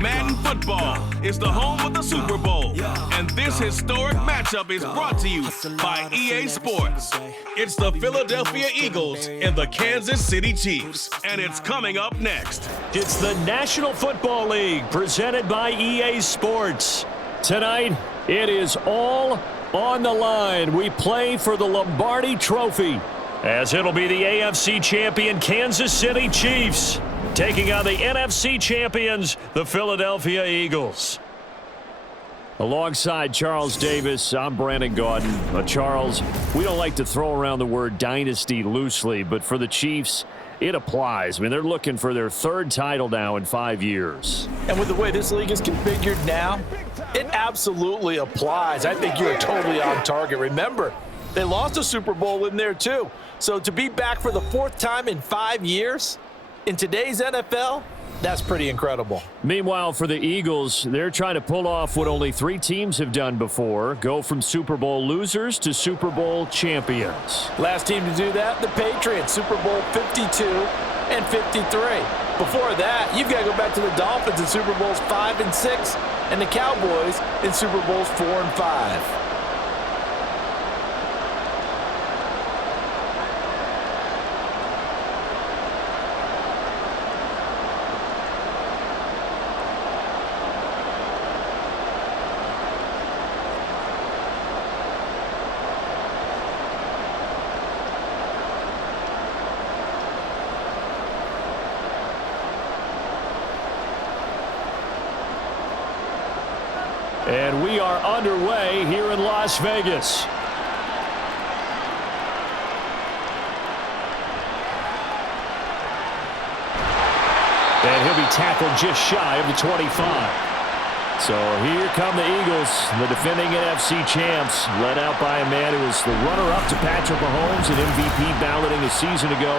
Madden football is the home of the Super Bowl, and this historic matchup is brought to you by EA Sports. It's the Philadelphia Eagles and the Kansas City Chiefs, and it's coming up next. It's the National Football League presented by EA Sports. Tonight, it is all on the line. We play for the Lombardi Trophy, as it'll be the AFC champion Kansas City Chiefs taking on the NFC champions, the Philadelphia Eagles. Alongside Charles Davis, I'm Brandon Gaudin. Charles, we don't like to throw around the word dynasty loosely, but for the Chiefs, it applies. I mean, they're looking for their third title now in 5 years. And with the way this league is configured now, it absolutely applies. I think you're totally on target. Remember, they lost a Super Bowl in there too. So to be back for the fourth time in 5 years in today's NFL, that's pretty incredible. Meanwhile, for the Eagles, they're trying to pull off what only 3 teams have done before, go from Super Bowl losers to Super Bowl champions. Last team to do that, the Patriots, Super Bowl 52 and 53. Before that, you've got to go back to the Dolphins in Super Bowls 5 and 6, and the Cowboys in Super Bowls 4 and 5. And we are underway here in Las Vegas. And he'll be tackled just shy of the 25. So here come the Eagles, the defending NFC champs, led out by a man who was the runner-up to Patrick Mahomes at MVP balloting a season ago.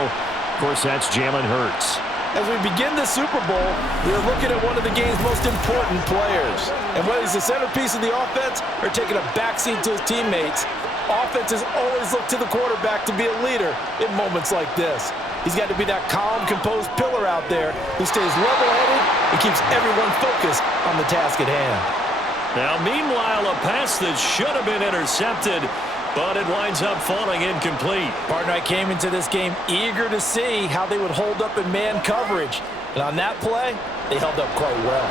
Of course, that's Jalen Hurts. As we begin the Super Bowl, we are looking at one of the game's most important players. And whether he's the centerpiece of the offense or taking a backseat to his teammates, offenses always look to the quarterback to be a leader in moments like this. He's got to be that calm, composed pillar out there who stays level-headed and keeps everyone focused on the task at hand. Now, meanwhile, a pass that should have been intercepted, but it winds up falling incomplete. Partner, I came into this game eager to see how they would hold up in man coverage. And on that play, they held up quite well.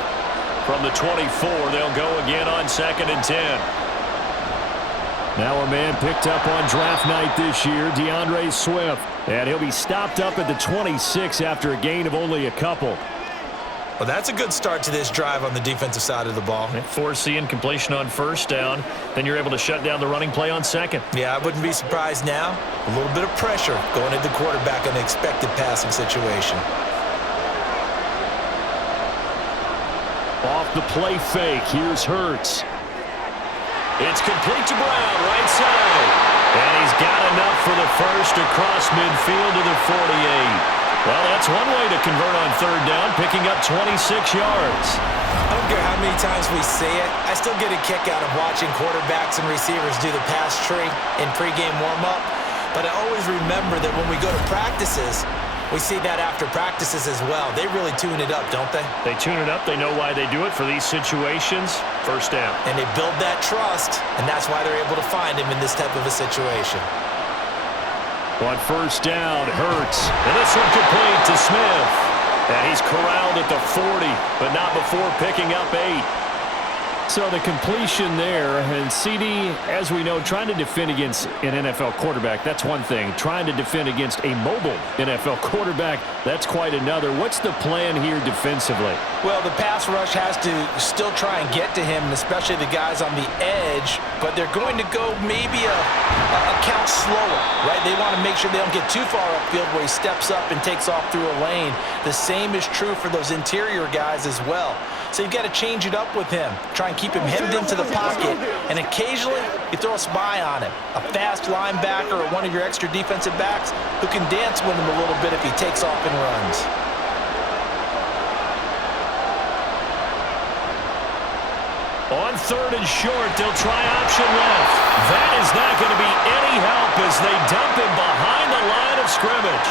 From the 24, they'll go again on 2nd and 10. Now a man picked up on draft night this year, DeAndre Swift. And he'll be stopped up at the 26 after a gain of only a couple. Well, that's a good start to this drive on the defensive side of the ball. Force the incompletion on first down. Then you're able to shut down the running play on second. Yeah, I wouldn't be surprised now. A little bit of pressure going into the quarterback in the expected passing situation. Off the play fake, here's Hurts. It's complete to Brown, right side. And he's got enough for the first across midfield to the 48. Well, that's one way to convert on third down, picking up 26 yards. I don't care how many times we see it. I still get a kick out of watching quarterbacks and receivers do the pass tree in pregame warm-up. But I always remember that when we go to practices, we see that after practices as well. They really tune it up, don't they? They tune it up. They know why they do it for these situations. First down. And they build that trust, and that's why they're able to find him in this type of a situation. On first down, Hurts. And this one complete to Smith. And he's corralled at the 40, but not before picking up 8. So the completion there, and CD, as we know, trying to defend against an NFL quarterback, that's one thing. Trying to defend against a mobile NFL quarterback, that's quite another. What's the plan here defensively? Well, the pass rush has to still try and get to him, especially the guys on the edge, but they're going to go maybe a count slower, right? They want to make sure they don't get too far upfield where he steps up and takes off through a lane. The same is true for those interior guys as well. So you've got to change it up with him. Try and keep him hemmed into the pocket, and occasionally you throw a spy on him. A fast linebacker or one of your extra defensive backs who can dance with him a little bit if he takes off and runs. On third and short, they'll try option left. That is not going to be any help as they dump him behind the line of scrimmage.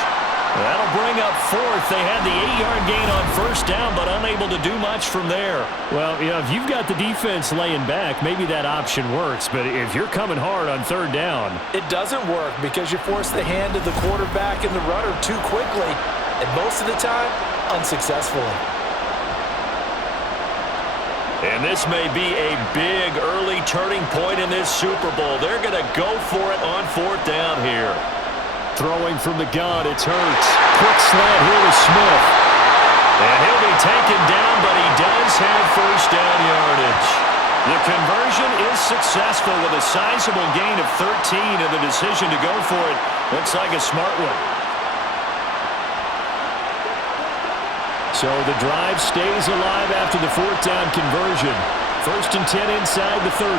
That'll bring up fourth. They had the 8-yard gain on first down, but unable to do much from there. Well, if you've got the defense laying back, maybe that option works. But if you're coming hard on third down, it doesn't work because you force the hand of the quarterback and the runner too quickly, and most of the time, unsuccessfully. And this may be a big early turning point in this Super Bowl. They're going to go for it on fourth down here. Throwing from the gun, it's Hurts. Quick slant here to Smith. And he'll be taken down, but he does have first down yardage. The conversion is successful with a sizable gain of 13, and the decision to go for it looks like a smart one. So the drive stays alive after the fourth down conversion. 1st and 10 inside the 30.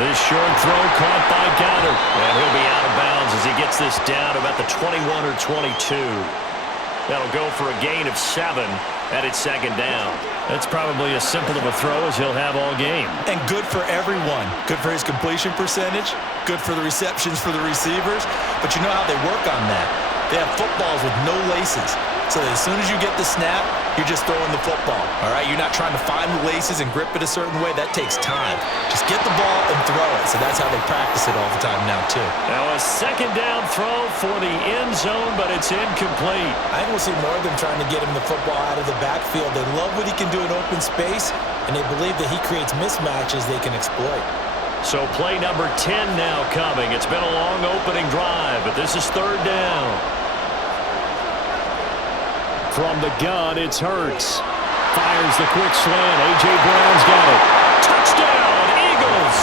This short throw caught by Goddard. And he'll be out of bounds as he gets this down about the 21 or 22. That'll go for a gain of 7 at its second down. That's probably as simple of a throw as he'll have all game. And good for everyone. Good for his completion percentage. Good for the receptions for the receivers. But you know how they work on that. They have footballs with no laces. So that as soon as you get the snap, you're just throwing the football. All right? You're not trying to find the laces and grip it a certain way. That takes time. Just get the ball and throw it. So that's how they practice it all the time now, too. Now a second down throw for the end zone, but it's incomplete. I think we'll see more of them trying to get him the football out of the backfield. They love what he can do in open space, and they believe that he creates mismatches they can exploit. So play number 10 now coming. It's been a long opening drive, but this is third down. From the gun, it's Hurts. Fires the quick slant. A.J. Brown's got it. Touchdown, Eagles!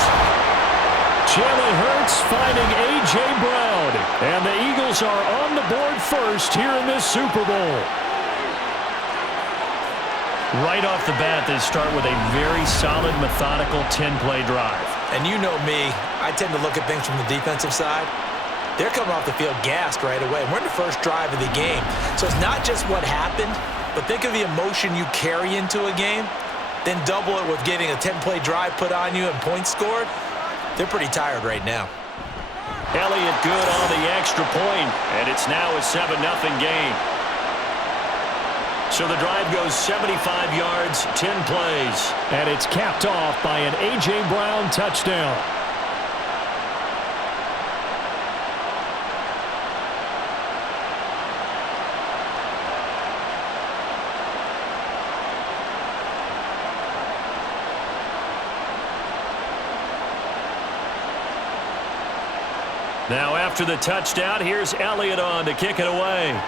Jalen Hurts finding A.J. Brown. And the Eagles are on the board first here in this Super Bowl. Right off the bat, they start with a very solid, methodical 10-play drive. And you know me, I tend to look at things from the defensive side. They're coming off the field gassed right away. We're in the first drive of the game. So it's not just what happened, but think of the emotion you carry into a game, then double it with getting a 10-play drive put on you and points scored. They're pretty tired right now. Elliott good on the extra point, and it's now a 7-0 game. So the drive goes 75 yards, 10 plays. And it's capped off by an A.J. Brown touchdown. Now after the touchdown, here's Elliott on to kick it away.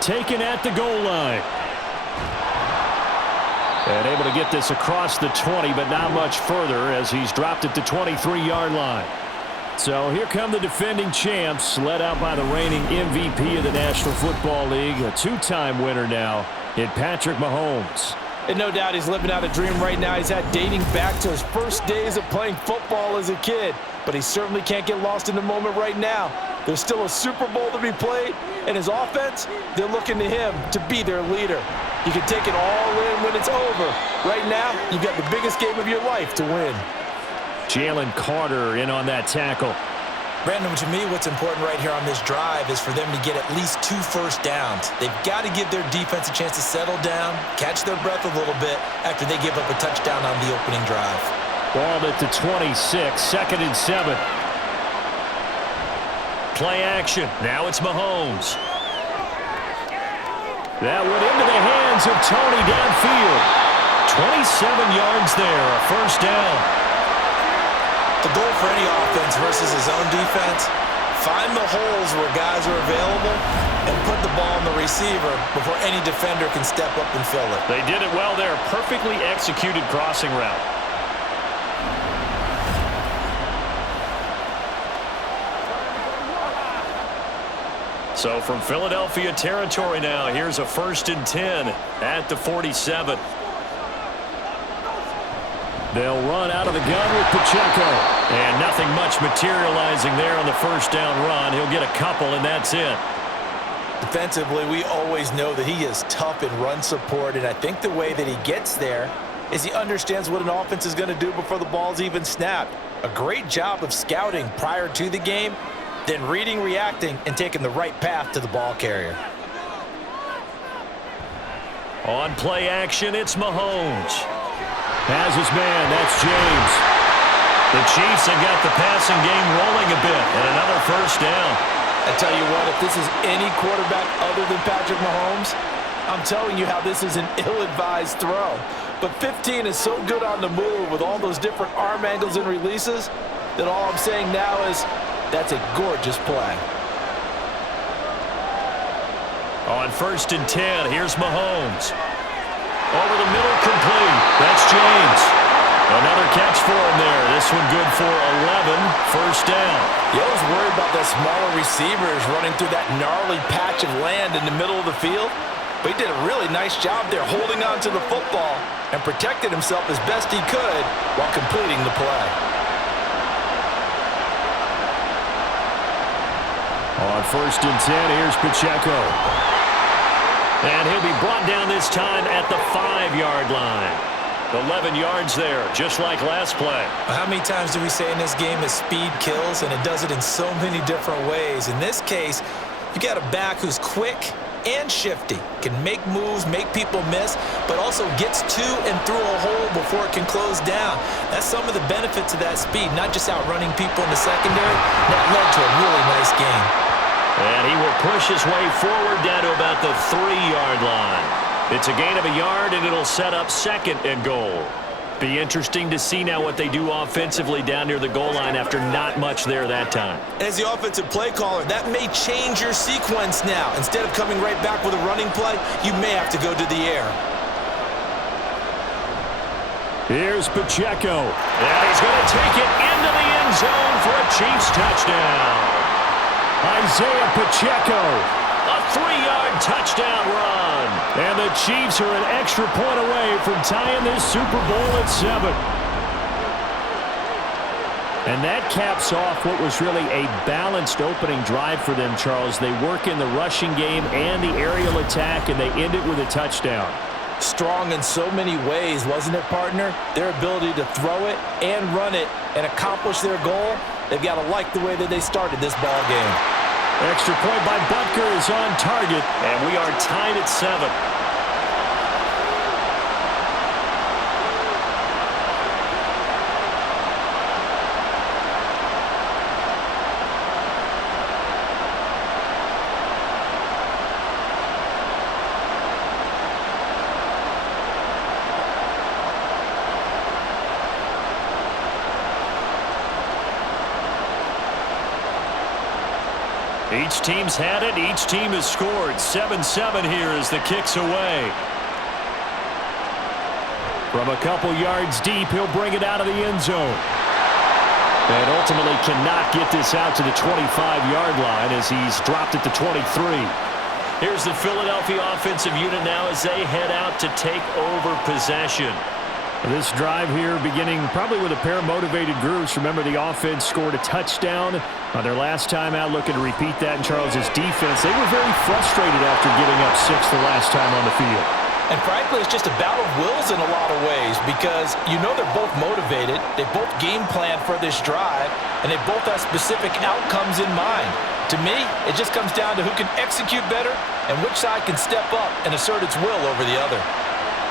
Taken at the goal line. And able to get this across the 20, but not much further as he's dropped it to 23-yard line. So here come the defending champs, led out by the reigning MVP of the National Football League, a two-time winner now in Patrick Mahomes. And no doubt he's living out a dream right now. He's had dating back to his first days of playing football as a kid. But he certainly can't get lost in the moment right now. There's still a Super Bowl to be played. And his offense, they're looking to him to be their leader. You can take it all in when it's over. Right now, you've got the biggest game of your life to win. Jalen Carter in on that tackle. Brandon, to me, what's important right here on this drive is for them to get at least 2 first downs. They've got to give their defense a chance to settle down, catch their breath a little bit after they give up a touchdown on the opening drive. Ball at the 26, 2nd and 7. Play action. Now it's Mahomes. That went into the hands of Tony downfield. 27 yards there, a first down. The goal for any offense versus his own defense, find the holes where guys are available and put the ball on the receiver before any defender can step up and fill it. They did it well there. Perfectly executed crossing route. So from Philadelphia territory now, here's a 1st and 10 at the 47. They'll run out of the gun with Pacheco. And nothing much materializing there on the first down run. He'll get a couple, and that's it. Defensively, we always know that he is tough in run support, and I think the way that he gets there is he understands what an offense is going to do before the ball's even snapped. A great job of scouting prior to the game, then reading, reacting, and taking the right path to the ball carrier. On play action, it's Mahomes. Has his man, that's James. The Chiefs have got the passing game rolling a bit, and another first down. I tell you what, if this is any quarterback other than Patrick Mahomes, I'm telling you how this is an ill-advised throw. But 15 is so good on the move with all those different arm angles and releases that all I'm saying now is that's a gorgeous play. On 1st and 10, here's Mahomes. Over the middle, complete. That's James. Another catch for him there. This one good for 11, first down. You always worried about the smaller receivers running through that gnarly patch of land in the middle of the field. But he did a really nice job there holding on to the football and protected himself as best he could while completing the play. On 1st and 10, here's Pacheco. And he'll be brought down this time at the 5-yard line. 11 yards there, just like last play. How many times do we say in this game that speed kills, and it does it in so many different ways? In this case, you got a back who's quick and shifty, can make moves, make people miss, but also gets to and through a hole before it can close down. That's some of the benefit to that speed, not just outrunning people in the secondary. That led to a really nice game. And he will push his way forward down to about the 3-yard line. It's a gain of a yard, and it'll set up 2nd and goal. Be interesting to see now what they do offensively down near the goal line after not much there that time. As the offensive play caller, that may change your sequence now. Instead of coming right back with a running play, you may have to go to the air. Here's Pacheco. And he's going to take it into the end zone for a Chiefs touchdown. Isaiah Pacheco, a 3-yard touchdown run. And the Chiefs are an extra point away from tying this Super Bowl at 7. And that caps off what was really a balanced opening drive for them, Charles. They work in the rushing game and the aerial attack, and they end it with a touchdown. Strong in so many ways, wasn't it, partner? Their ability to throw it and run it and accomplish their goal, they've got to like the way that they started this ball game. Extra point by Butker is on target, and we are tied at 7. Each team's had it. Each team has scored. 7-7 here as the kick's away. From a couple yards deep, he'll bring it out of the end zone. And ultimately cannot get this out to the 25-yard line as he's dropped at the 23. Here's the Philadelphia offensive unit now as they head out to take over possession. This drive here beginning probably with a pair of motivated groups. Remember, the offense scored a touchdown on their last time out. Looking to repeat that in Charles's defense. They were very frustrated after giving up 6 the last time on the field. And frankly, it's just a battle of wills in a lot of ways because you know they're both motivated. They both game plan for this drive, and they both have specific outcomes in mind. To me, it just comes down to who can execute better and which side can step up and assert its will over the other.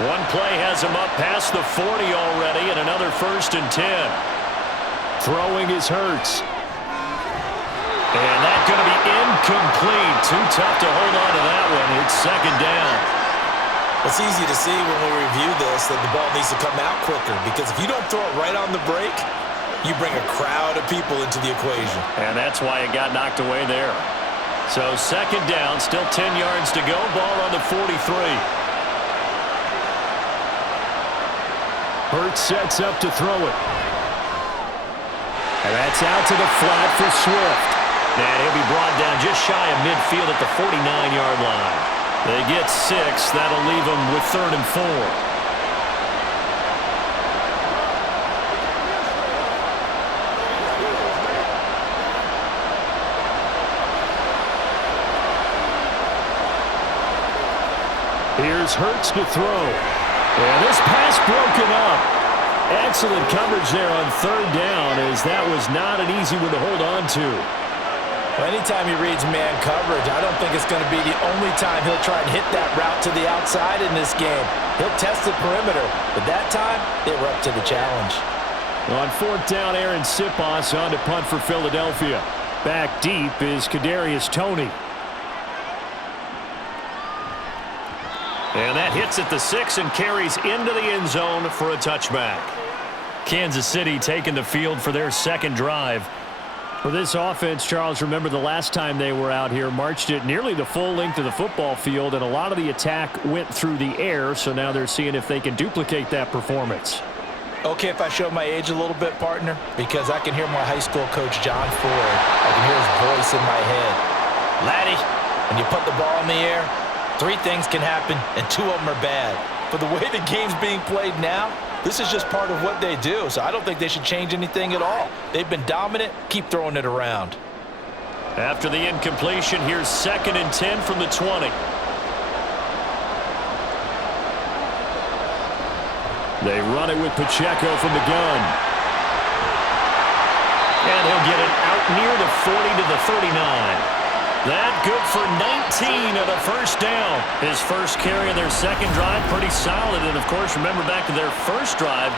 One play has him up past the 40 already, and another 1st and 10. Throwing is Hurts. And that's going to be incomplete. Too tough to hold on to that one. It's 2nd down. It's easy to see when we review this that the ball needs to come out quicker because if you don't throw it right on the break, you bring a crowd of people into the equation. And that's why it got knocked away there. So 2nd down, still 10 yards to go. Ball on the 43. Hurts sets up to throw it. And that's out to the flat for Swift. And he'll be brought down just shy of midfield at the 49-yard line. They get 6. That'll leave them with 3rd and 4. Here's Hurts to throw. And this pass broken up. Excellent coverage there on third down, as that was not an easy one to hold on to. Well, anytime he reads man coverage, I don't think it's going to be the only time he'll try and hit that route to the outside in this game. He'll test the perimeter, but that time they were up to the challenge. On fourth down, Aaron Sipos on to punt for Philadelphia. Back deep is Kadarius Toney. And that hits at the 6 and carries into the end zone for a touchback. Kansas City taking the field for their second drive. For this offense, Charles, remember the last time they were out here, marched it nearly the full length of the football field, and a lot of the attack went through the air, so now they're seeing if they can duplicate that performance. Okay, if I show my age a little bit, partner, because I can hear my high school coach, John Ford. I can hear his voice in my head. Laddie, when you put the ball in the air, 3 things can happen, and 2 of them are bad. But the way the game's being played now, this is just part of what they do, so I don't think they should change anything at all. They've been dominant. Keep throwing it around. After the incompletion, here's 2nd and 10 from the 20. They run it with Pacheco from the gun. And he'll get it out near the 40 to the 39. That good for 19 and a first down. His first carry of their second drive, pretty solid. And, of course, remember back to their first drive,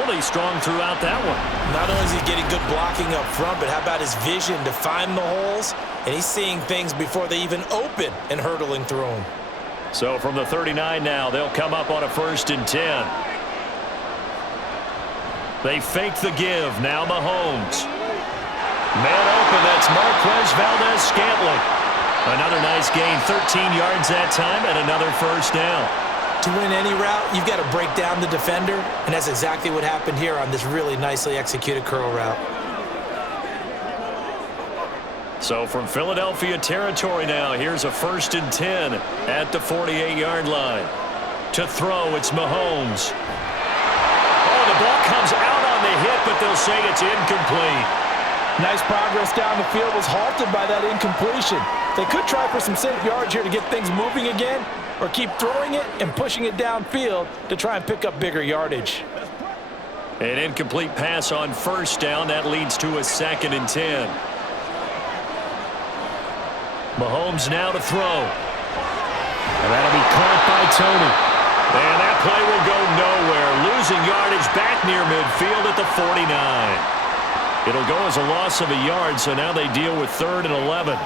really strong throughout that one. Not only is he getting good blocking up front, but how about his vision to find the holes? And he's seeing things before they even open and hurdling through them. So from the 39 now, they'll come up on a 1st and 10. They fake the give. Now Mahomes. Man open, that's Marquez Valdez-Scantling. Another nice gain, 13 yards that time, and another first down. To win any route, you've got to break down the defender, and that's exactly what happened here on this really nicely executed curl route. So from Philadelphia territory now, here's a 1st and 10 at the 48-yard line. To throw, it's Mahomes. Oh, the ball comes out on the hit, but they'll say it's incomplete. Nice progress down the field was halted by that incompletion. They could try for some safe yards here to get things moving again, or keep throwing it and pushing it downfield to try and pick up bigger yardage. An incomplete pass on first down. That leads to a 2nd and 10. Mahomes now to throw. And that'll be caught by Toney. And that play will go nowhere. Losing yardage back near midfield at the 49. It'll go as a loss of a yard, so now they deal with 3rd and 11.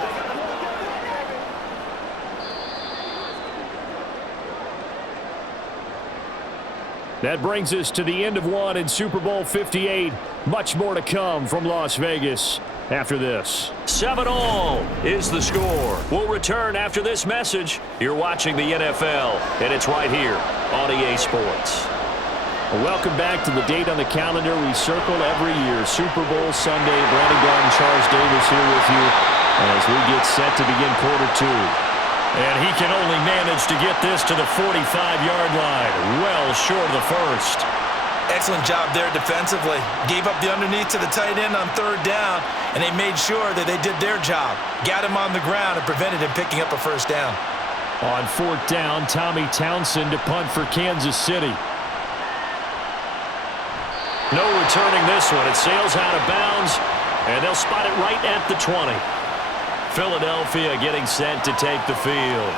That brings us to the end of one in Super Bowl 58. Much more to come from Las Vegas after this. 7-all is the score. We'll return after this message. You're watching the NFL, and it's right here on EA Sports. Welcome back to the date on the calendar we circle every year, Super Bowl Sunday. Brandon Garden, Charles Davis here with you as we get set to begin quarter 2. And he can only manage to get this to the 45-yard line, well short of the first. Excellent job there defensively. Gave up the underneath to the tight end on 3rd down, and they made sure that they did their job. Got him on the ground and prevented him picking up a first down. On 4th down, Tommy Townsend to punt for Kansas City. No returning this one. It sails out of bounds, and they'll spot it right at the 20. Philadelphia getting set to take the field.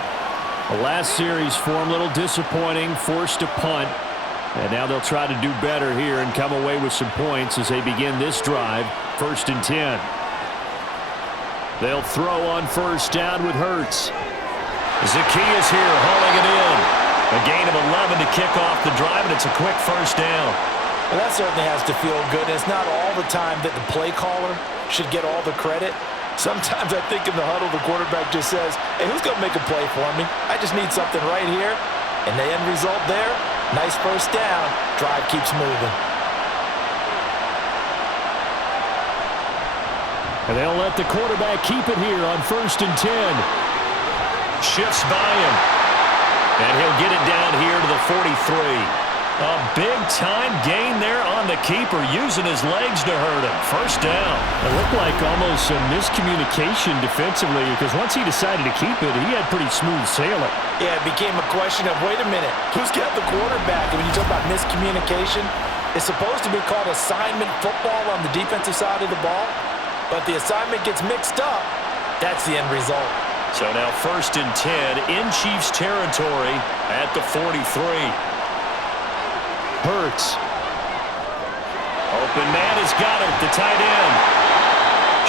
The last series for him, a little disappointing, forced to punt. And now they'll try to do better here and come away with some points as they begin this drive, 1st and 10. They'll throw on 1st down with Hurts. Zacchaeus here hauling it in. A gain of 11 to kick off the drive, and it's a quick first down. Well, that certainly has to feel good. It's not all the time that the play caller should get all the credit. Sometimes I think in the huddle, the quarterback just says, hey, who's going to make a play for me? I just need something right here. And the end result there, nice first down. Drive keeps moving. And they'll let the quarterback keep it here on 1st and 10. Shifts by him. And he'll get it down here to the 43. A big-time gain there on the keeper, using his legs to hurt him. First down. It looked like almost a miscommunication defensively because once he decided to keep it, he had pretty smooth sailing. Yeah, it became a question of, wait a minute, who's got the quarterback? And when you talk about miscommunication, it's supposed to be called assignment football on the defensive side of the ball, but the assignment gets mixed up. That's the end result. So now 1st and 10 in Chiefs territory at the 43. Hurts. Open man has got it, the tight end.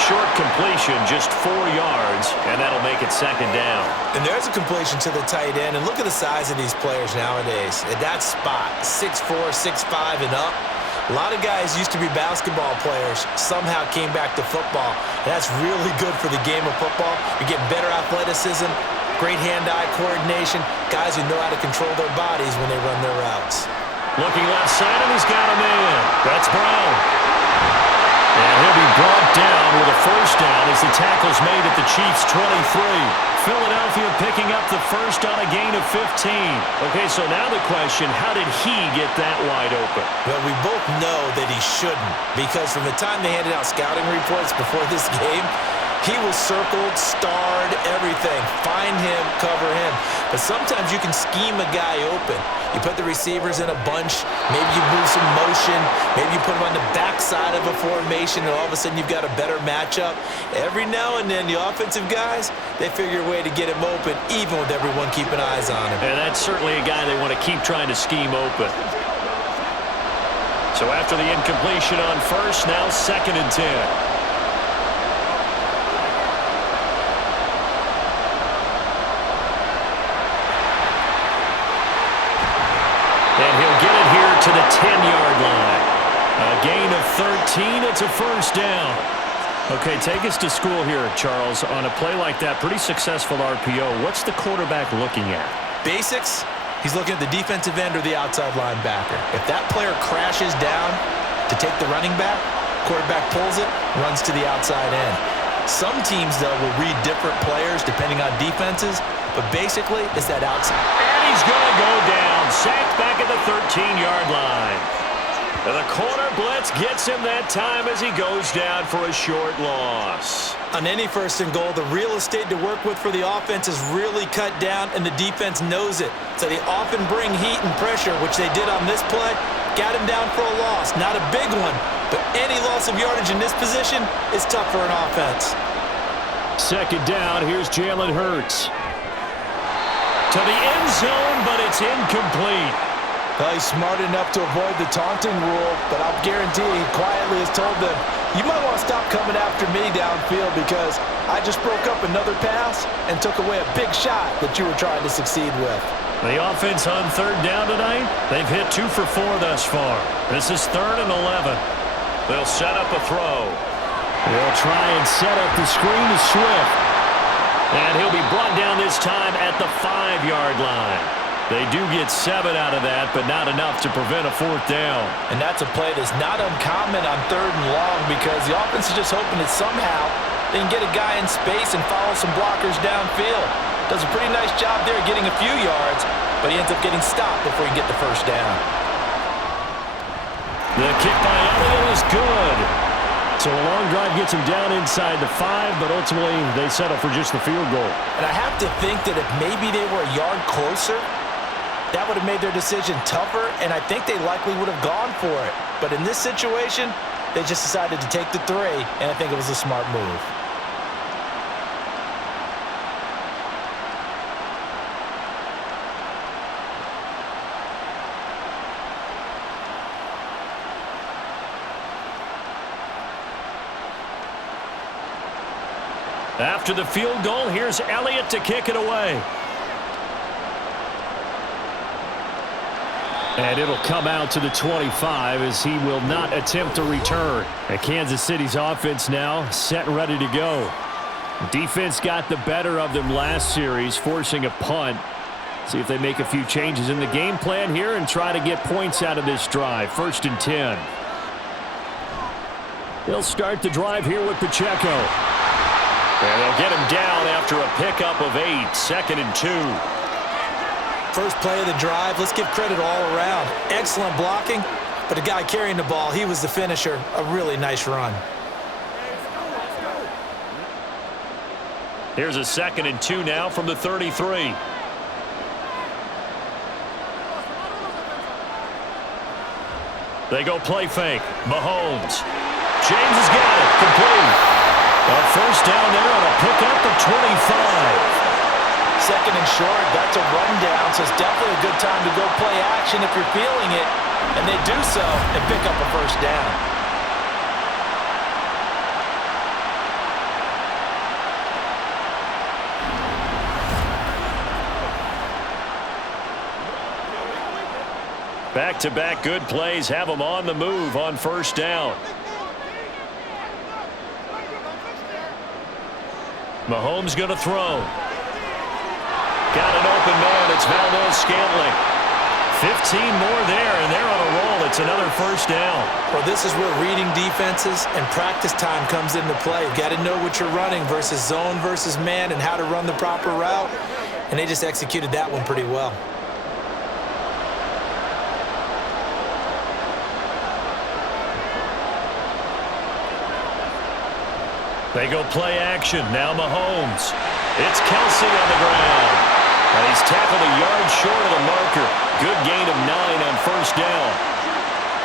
Short completion, just 4 yards, and that'll make it 2nd down. And there's a completion to the tight end, and look at the size of these players nowadays. At that spot, 6'4", 6'5", and up. A lot of guys used to be basketball players, somehow came back to football. And that's really good for the game of football. You're getting better athleticism, great hand-eye coordination, guys who know how to control their bodies when they run their routes. Looking left side, and he's got a man. That's Brown. And he'll be brought down with a 1st down as the tackle's made at the Chiefs' 23. Philadelphia picking up the 1st on a gain of 15. Okay, so now the question, how did he get that wide open? Well, we both know that he shouldn't, because from the time they handed out scouting reports before this game, he was circled, starred, everything. Find him, cover him. But sometimes you can scheme a guy open. You put the receivers in a bunch. Maybe you move some motion. Maybe you put them on the backside of a formation, and all of a sudden you've got a better matchup. Every now and then, the offensive guys, they figure a way to get him open, even with everyone keeping eyes on him. And that's certainly a guy they want to keep trying to scheme open. So after the incompletion on 1st, now 2nd and 10. And he'll get it here to the 10-yard line. A gain of 13. It's a 1st down. Okay, take us to school here, Charles. On a play like that, pretty successful RPO. What's the quarterback looking at? Basics. He's looking at the defensive end or the outside linebacker. If that player crashes down to take the running back, quarterback pulls it, runs to the outside end. Some teams, though, will read different players depending on defenses, but basically it's that outside. And he's going to go down. Sacked back at the 13-yard line. And the corner blitz gets him that time as he goes down for a short loss. On any 1st and goal, the real estate to work with for the offense is really cut down, and the defense knows it. So they often bring heat and pressure, which they did on this play. Got him down for a loss. Not a big one, but any loss of yardage in this position is tough for an offense. 2nd down, here's Jalen Hurts. To the end zone, but it's incomplete. Well, he's smart enough to avoid the taunting rule, but I'll guarantee he quietly has told them, you might want to stop coming after me downfield because I just broke up another pass and took away a big shot that you were trying to succeed with. The offense on 3rd down tonight, they've hit 2 for 4 thus far. This is 3rd and 11. They'll set up a throw. They'll try and set up the screen to Swift. And he'll be brought down this time at the 5-yard line. They do get 7 out of that, but not enough to prevent a 4th down. And that's a play that's not uncommon on 3rd and long because the offense is just hoping that somehow they can get a guy in space and follow some blockers downfield. Does a pretty nice job there getting a few yards, but he ends up getting stopped before he can get the 1st down. The kick by Elliott is good. So a long drive gets him down inside the 5, but ultimately they settle for just the field goal. And I have to think that if maybe they were a yard closer, that would have made their decision tougher, and I think they likely would have gone for it. But in this situation, they just decided to take the 3, and I think it was a smart move. After the field goal, here's Elliott to kick it away. And it'll come out to the 25 as he will not attempt to return. And Kansas City's offense now set and ready to go. Defense got the better of them last series, forcing a punt. See if they make a few changes in the game plan here and try to get points out of this drive. 1st and 10. They'll start the drive here with Pacheco. And they'll get him down after a pickup of 8. 2nd and 2. first play of the drive. Let's give credit all around. Excellent blocking, but the guy carrying the ball, he was the finisher. A really nice run. Here's a 2nd and 2 now from the 33. They go play fake. Mahomes. James has got it. Complete. A first down there on a pickup of 25. 2nd and short, that's a rundown, so it's definitely a good time to go play action if you're feeling it. And they do so and pick up a first down. Back-to-back good plays have them on the move on first down. Mahomes going to throw. Got an open man. It's Valdez-Scantling. 15 more there, and they're on a roll. It's another first down. Well, this is where reading defenses and practice time comes into play. You've got to know what you're running versus zone versus man and how to run the proper route. And they just executed that one pretty well. They go play action. Now Mahomes. It's Kelsey on the ground. And he's tackled a yard short of the marker. Good gain of 9 on first down.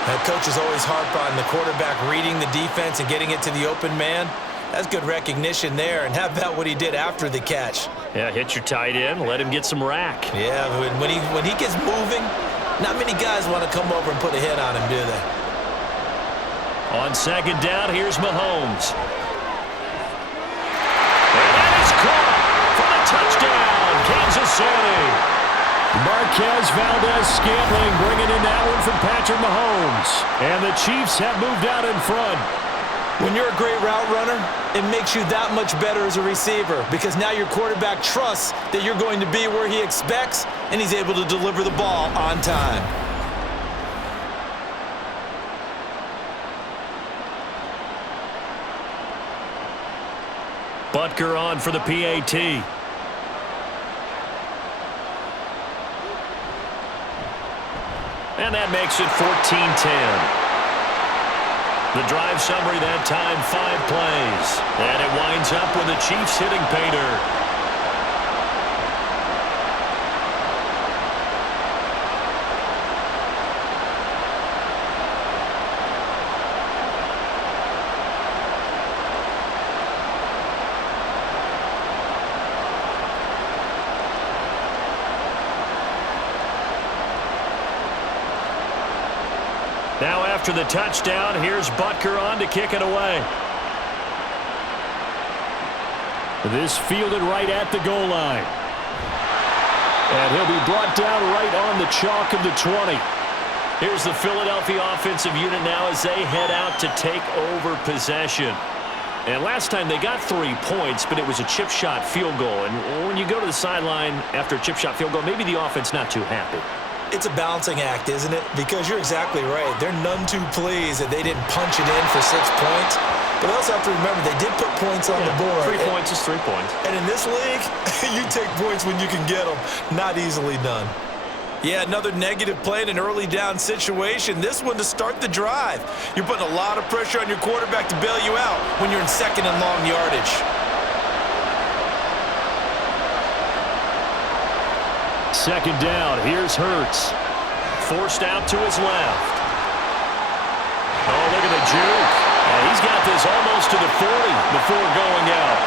That coach is always harp on the quarterback reading the defense and getting it to the open man. That's good recognition there. And how about what he did after the catch? Yeah, hit your tight end. Let him get some rack. Yeah, when he gets moving, not many guys want to come over and put a hit on him, do they? On 2nd down, here's Mahomes. And that is caught for the touchdown, Kansas City. Marquez Valdez-Scantling bringing in that one from Patrick Mahomes. And the Chiefs have moved out in front. When you're a great route runner, it makes you that much better as a receiver because now your quarterback trusts that you're going to be where he expects, and he's able to deliver the ball on time. Butker on for the PAT. And that makes it 14-10. The drive summary that time, 5 plays. And it winds up with the Chiefs hitting pay dirt. Now after the touchdown, here's Butker on to kick it away. This fielded right at the goal line. And he'll be brought down right on the chalk of the 20. Here's the Philadelphia offensive unit now as they head out to take over possession. And last time they got 3 points, but it was a chip shot field goal. And when you go to the sideline after a chip shot field goal, maybe the offense not too happy. It's a balancing act, isn't it? Because you're exactly right. They're none too pleased that they didn't punch it in for 6 points. But they also have to remember they did put points on the board. 3 points is 3 points. And in this league, you take points when you can get them. Not easily done. Yeah, another negative play in an early down situation. This one to start the drive. You're putting a lot of pressure on your quarterback to bail you out when you're in 2nd and long yardage. 2nd down. Here's Hurts. Forced out to his left. Oh, look at the juke. And he's got this almost to the 40 before going out.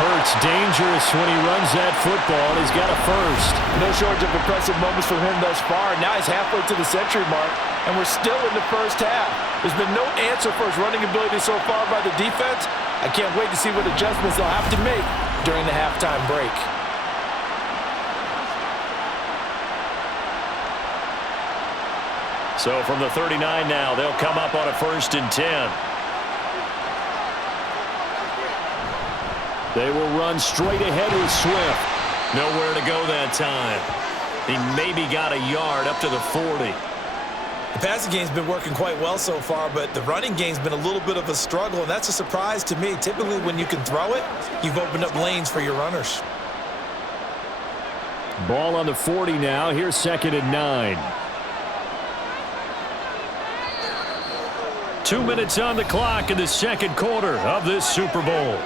Hurts dangerous when he runs that football, and he's got a first. No shortage of impressive moments from him thus far. Now he's halfway to the century mark, and we're still in the first half. There's been no answer for his running ability so far by the defense. I can't wait to see what adjustments they'll have to make during the halftime break. So from the 39 now, they'll come up on a 1st and 10. They will run straight ahead with Swift. Nowhere to go that time. He maybe got a yard up to the 40. The passing game's been working quite well so far, but the running game's been a little bit of a struggle, and that's a surprise to me. Typically, when you can throw it, you've opened up lanes for your runners. Ball on the 40 now. Here's 2nd and 9. 2 minutes on the clock in the second quarter of this Super Bowl.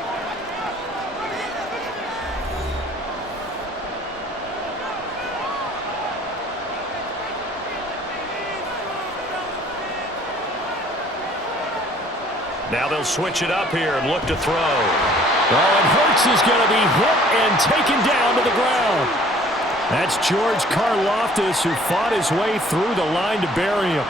Now they'll switch it up here and look to throw. Oh, and Hurts is going to be hit and taken down to the ground. That's George Karlaftis, who fought his way through the line to bury him.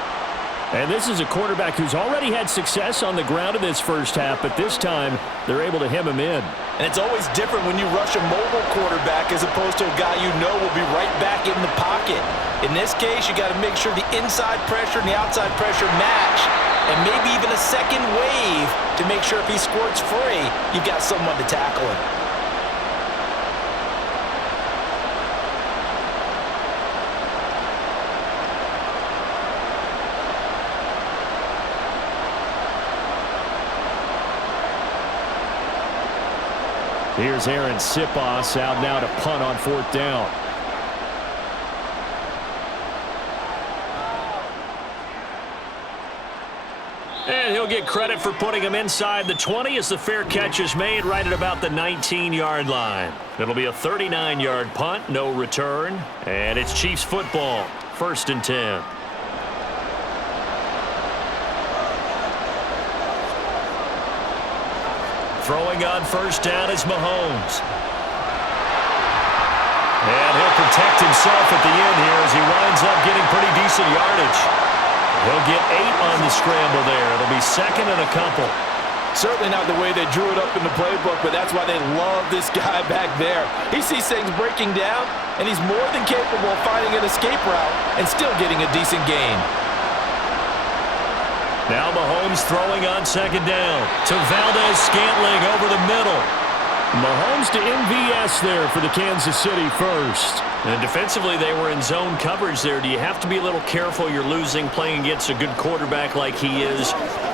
And this is a quarterback who's already had success on the ground in this first half, but this time they're able to hem him in. And it's always different when you rush a mobile quarterback as opposed to a guy you know will be right back in the pocket. In this case, you got to make sure the inside pressure and the outside pressure match, and maybe even a second wave to make sure if he squirts free, you've got someone to tackle him. Here's Aaron Sipos out now to punt on 4th down. And he'll get credit for putting him inside the 20 as the fair catch is made right at about the 19-yard line. It'll be a 39-yard punt, no return, and it's Chiefs football, 1st and 10. Throwing on 1st down is Mahomes. And he'll protect himself at the end here as he winds up getting pretty decent yardage. He'll get 8 on the scramble there. It'll be 2nd and a couple. Certainly not the way they drew it up in the playbook, but that's why they love this guy back there. He sees things breaking down, and he's more than capable of finding an escape route and still getting a decent gain. Now Mahomes throwing on 2nd down to Valdez-Scantling over the middle. Mahomes to MVS there for the Kansas City first. And defensively, they were in zone coverage there. Do you have to be a little careful you're losing playing against a good quarterback like he is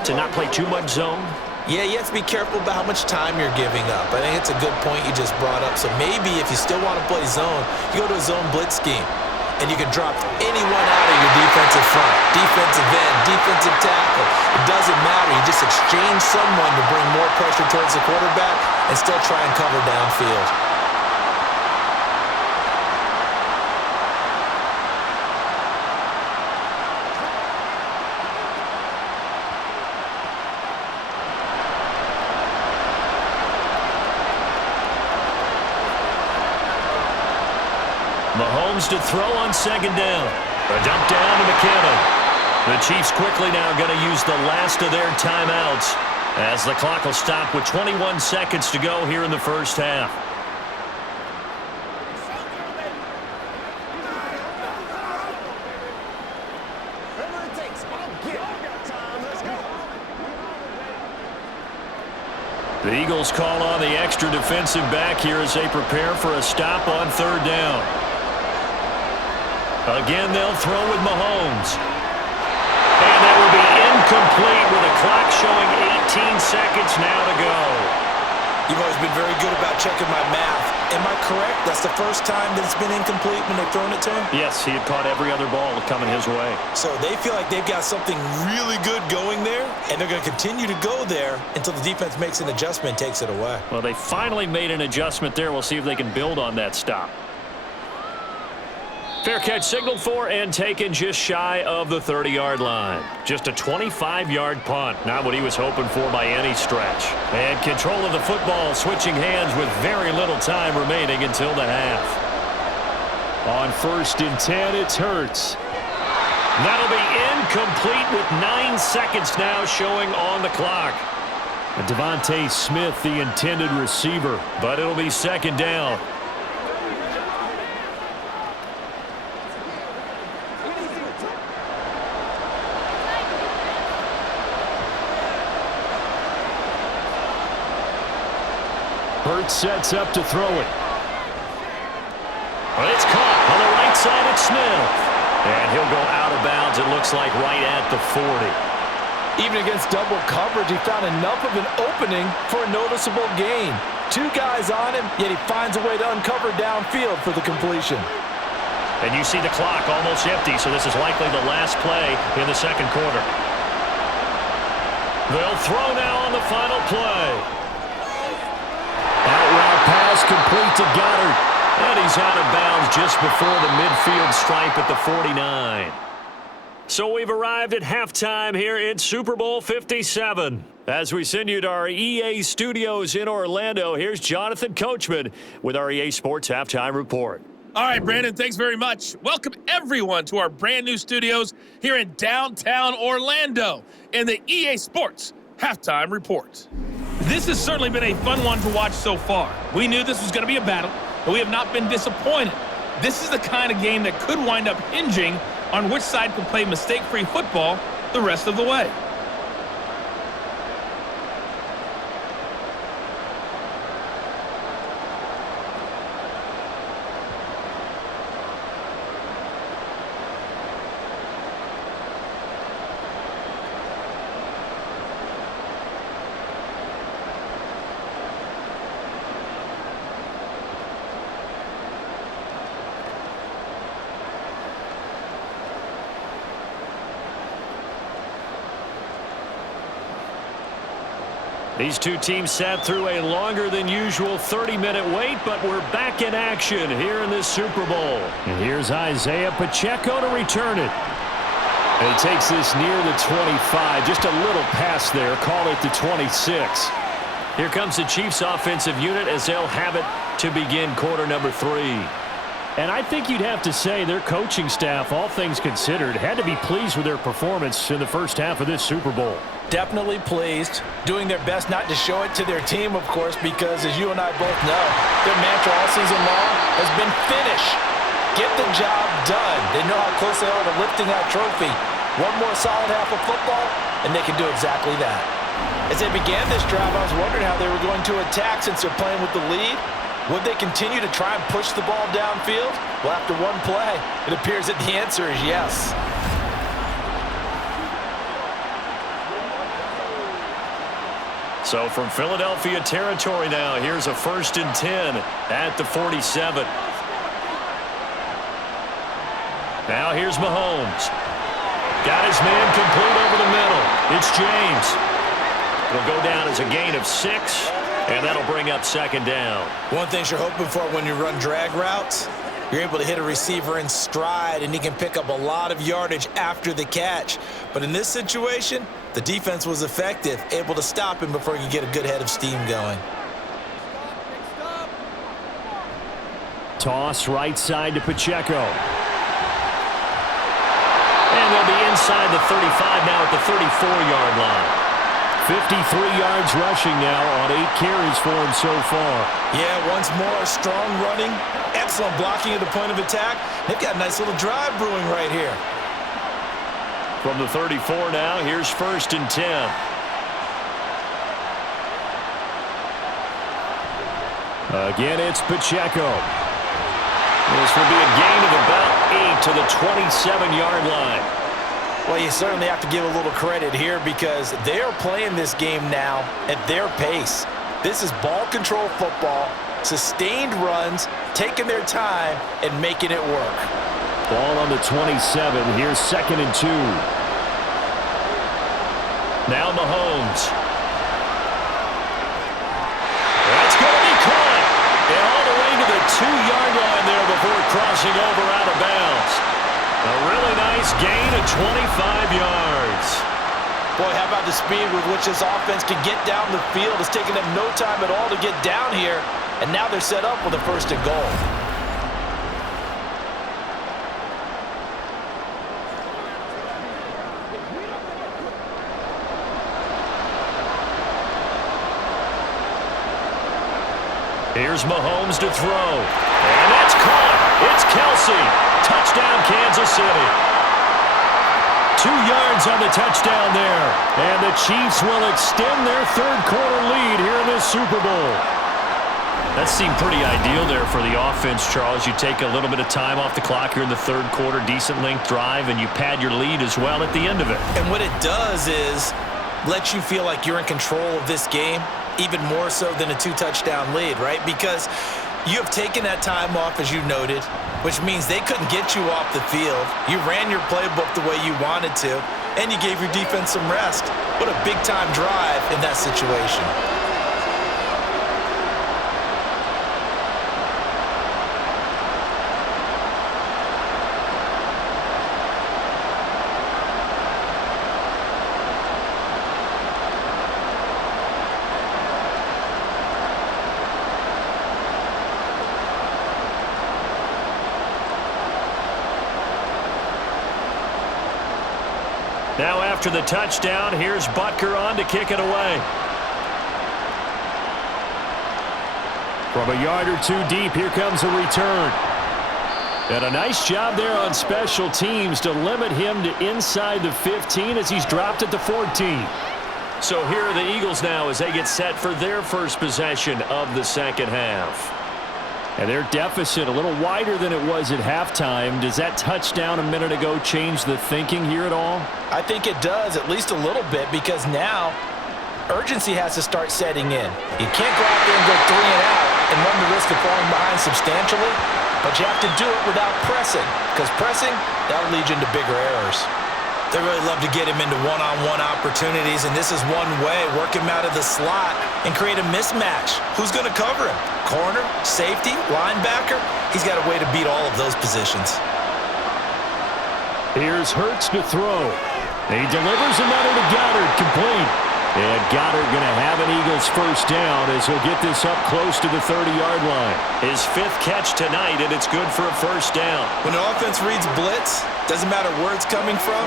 to not play too much zone? Yeah, you have to be careful about how much time you're giving up. I think it's a good point you just brought up. So maybe if you still want to play zone, you go to a zone blitz scheme. And you can drop anyone out of your defensive front, defensive end, defensive tackle. It doesn't matter. You just exchange someone to bring more pressure towards the quarterback and still try and cover downfield. Mahomes to throw on 2nd down. A dump down to McKinnon. The Chiefs quickly now going to use the last of their timeouts as the clock will stop with 21 seconds to go here in the first half. The Eagles call on the extra defensive back here as they prepare for a stop on 3rd down. Again, they'll throw with Mahomes. And that will be incomplete with a clock showing 18 seconds now to go. You've always been very good about checking my math. Am I correct? That's the first time that it's been incomplete when they've thrown it to him? Yes, he had caught every other ball coming his way. So they feel like they've got something really good going there, and they're going to continue to go there until the defense makes an adjustment and takes it away. Well, they finally made an adjustment there. We'll see if they can build on that stop. Fair catch signaled for and taken just shy of the 30-yard line. Just a 25-yard punt. Not what he was hoping for by any stretch. And control of the football switching hands with very little time remaining until the half. On 1st and 10, it's Hurts. That'll be incomplete with 9 seconds now showing on the clock. And Devontae Smith, the intended receiver, but it'll be 2nd down. Hurts sets up to throw it. Well, it's caught on the right side at Smith. And he'll go out of bounds, it looks like, right at the 40. Even against double coverage, he found enough of an opening for a noticeable gain. 2 guys on him, yet he finds a way to uncover downfield for the completion. And you see the clock almost empty, so this is likely the last play in the second quarter. They'll throw now on the final play. Out route pass complete to Goddard. And he's out of bounds just before the midfield stripe at the 49. So we've arrived at halftime here in Super Bowl 57. As we send you to our EA studios in Orlando, here's Jonathan Coachman with our EA Sports Halftime Report. All right, Brandon, thanks very much. Welcome, everyone, to our brand-new studios here in downtown Orlando in the EA Sports Halftime Report. This has certainly been a fun one to watch so far. We knew this was going to be a battle, but we have not been disappointed. This is the kind of game that could wind up hinging on which side can play mistake-free football the rest of the way. These two teams sat through a longer than usual 30-minute wait, but we're back in action here in this Super Bowl. And here's Isaiah Pacheco to return it. And he takes this near the 25. Just a little pass there. Call it the 26. Here comes the Chiefs offensive unit as they'll have it to begin quarter number 3. And I think you'd have to say their coaching staff, all things considered, had to be pleased with their performance in the first half of this Super Bowl. Definitely pleased, doing their best not to show it to their team, of course, because as you and I both know, their mantra all season long has been finish. Get the job done. They know how close they are to lifting that trophy. One more solid half of football, and they can do exactly that. As they began this drive, I was wondering how they were going to attack since they're playing with the lead. Would they continue to try and push the ball downfield? Well, after one play, it appears that the answer is yes. So from Philadelphia territory now, here's a 1st and 10 at the 47. Now here's Mahomes. Got his man complete over the middle. It's James. It'll go down as a gain of 6. And that'll bring up 2nd down. One thing you're hoping for when you run drag routes, you're able to hit a receiver in stride, and he can pick up a lot of yardage after the catch. But in this situation, the defense was effective, able to stop him before he could get a good head of steam going. Toss right side to Pacheco. And they'll be inside the 35 now at the 34-yard line. 53 yards rushing now on 8 carries for him so far. Yeah, once more, strong running, excellent blocking at the point of attack. They've got a nice little drive brewing right here. From the 34 now, here's 1st and 10. Again, it's Pacheco. This will be a gain of about 8 to the 27-yard line. Well, you certainly have to give a little credit here because they are playing this game now at their pace. This is ball control football, sustained runs, taking their time, and making it work. Ball on the 27. Here's 2nd and 2. Now Mahomes. That's going to be caught. And all the way to the 2-yard line there before crossing over out of bounds. A really nice gain of 25 yards. Boy, how about the speed with which this offense can get down the field? It's taken them no time at all to get down here, and now they're set up with a 1st and goal. Here's Mahomes to throw. And that's caught. It's Kelsey. Touchdown, Kansas City. 2 yards on the touchdown there. And the Chiefs will extend their 3rd quarter lead here in this Super Bowl. That seemed pretty ideal there for the offense, Charles. You take a little bit of time off the clock here in the 3rd quarter, decent length drive, and you pad your lead as well at the end of it. And what it does is let you feel like you're in control of this game, even more so than a 2-touchdown lead, right? Because You have taken that time off, as you noted, which means they couldn't get you off the field. You ran your playbook the way you wanted to, and you gave your defense some rest. What a big-time drive in that situation. Now after the touchdown, here's Butker on to kick it away. From a yard or two deep, here comes a return. And a nice job there on special teams to limit him to inside the 15 as he's dropped at the 14. So here are the Eagles now as they get set for their first possession of the second half. And their deficit a little wider than it was at halftime. Does that touchdown a minute ago change the thinking here at all? I think it does, at least a little bit, because now urgency has to start setting in. You can't go out there and go 3 and out and run the risk of falling behind substantially, but you have to do it without pressing, because pressing, that'll lead you into bigger errors. They really love to get him into one-on-one opportunities, and this is one way, work him out of the slot and create a mismatch. Who's going to cover him? Corner, safety, linebacker? He's got a way to beat all of those positions. Here's Hurts to throw. He delivers another to Goddard, complete. And Goddard going to have an Eagles first down as he'll get this up close to the 30-yard line. His 5th catch tonight, and it's good for a first down. When an offense reads blitz, doesn't matter where it's coming from,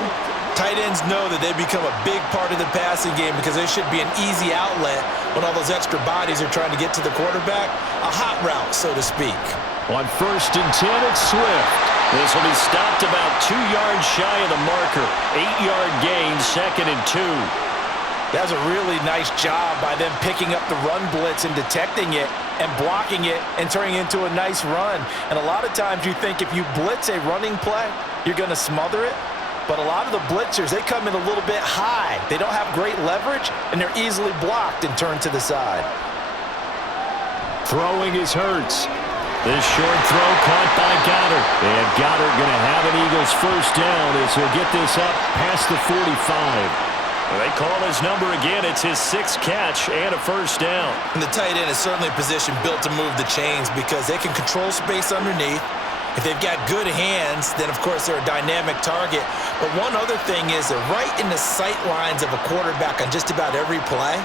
tight ends know that they become a big part of the passing game because there should be an easy outlet when all those extra bodies are trying to get to the quarterback. A hot route, so to speak. On 1st and 10, it's Swift. This will be stopped about 2 yards shy of the marker. 8-yard gain, 2nd and 2. That was a really nice job by them picking up the run blitz and detecting it and blocking it and turning it into a nice run. And a lot of times you think if you blitz a running play, you're going to smother it. But a lot of the blitzers, they come in a little bit high. They don't have great leverage, and they're easily blocked and turned to the side. Throwing is Hurts. This short throw caught by Goddard. And Goddard going to have an Eagles first down as he'll get this up past the 45. They call his number again. It's his 6th catch and a first down. And the tight end is certainly a position built to move the chains because they can control space underneath. If they've got good hands, then of course they're a dynamic target. But one other thing is they're right in the sight lines of a quarterback on just about every play.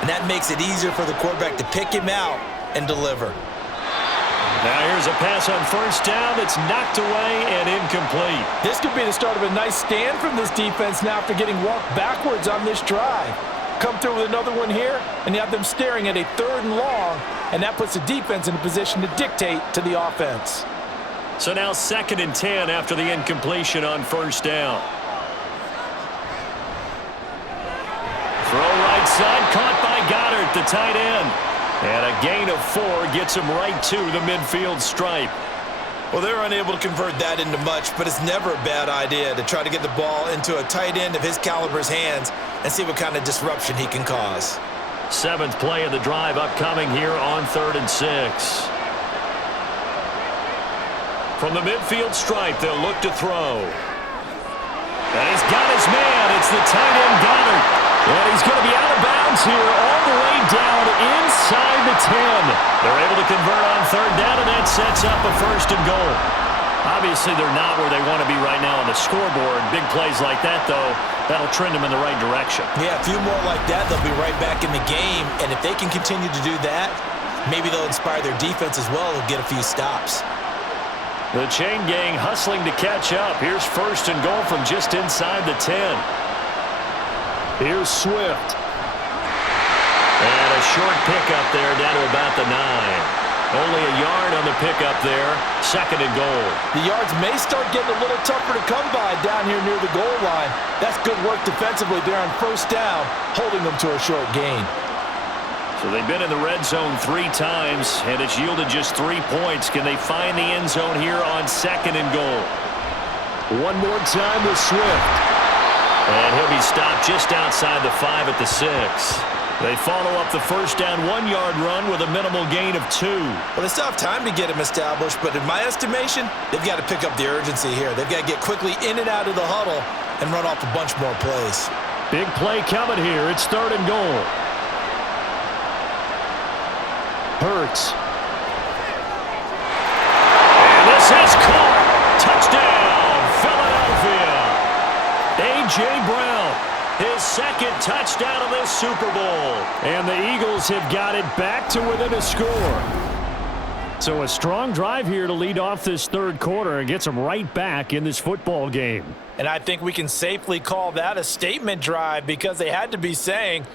And that makes it easier for the quarterback to pick him out and deliver. Now here's a pass on first down. It's knocked away and incomplete. This could be the start of a nice stand from this defense now after getting walked backwards on this drive. Come through with another one here, and you have them staring at a 3rd and long, and that puts the defense in a position to dictate to the offense. So now 2nd and 10 after the incompletion on first down. Throw right side, caught by Goddard, the tight end. And a gain of 4 gets him right to the midfield stripe. Well, they're unable to convert that into much, but it's never a bad idea to try to get the ball into a tight end of his caliber's hands and see what kind of disruption he can cause. 7th play of the drive upcoming here on 3rd and 6. From the midfield stripe, they'll look to throw. And he's got his man. It's the tight end Goddard. And he's going to be out of bounds here all the way down inside the 10. They're able to convert on 3rd down, and that sets up a 1st and goal. Obviously, they're not where they want to be right now on the scoreboard. Big plays like that, though, that'll trend them in the right direction. Yeah, a few more like that, they'll be right back in the game. And if they can continue to do that, maybe they'll inspire their defense as well and get a few stops. The chain gang hustling to catch up. Here's 1st and goal from just inside the 10. Here's Swift. And a short pickup there down to about the 9. Only a yard on the pickup there. 2nd and goal. The yards may start getting a little tougher to come by down here near the goal line. That's good work defensively there on 1st down, holding them to a short gain. So they've been in the red zone 3 times, and it's yielded just 3 points. Can they find the end zone here on 2nd and goal? One more time with Swift. And he'll be stopped just outside the 5 at the 6. They follow up the first down 1-yard run with a minimal gain of 2. Well, they still have time to get him established, but in my estimation, they've got to pick up the urgency here. They've got to get quickly in and out of the huddle and run off a bunch more plays. Big play coming here. It's 3rd and goal. Hurts. And this is caught. Touchdown, Philadelphia. A.J. Brown, his 2nd touchdown of this Super Bowl. And the Eagles have got it back to within a score. So a strong drive here to lead off this 3rd quarter and gets them right back in this football game. And I think we can safely call that a statement drive because they had to be saying,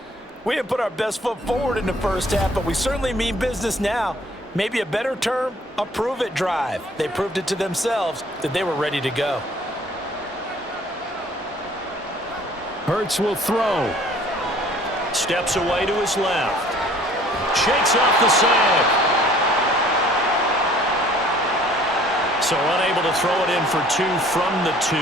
we didn't put our best foot forward in the first half, but we certainly mean business now. Maybe a better term, a prove-it drive. They proved it to themselves that they were ready to go. Hurts will throw. Steps away to his left. Shakes off the sack. So unable to throw it in for 2 from the 2.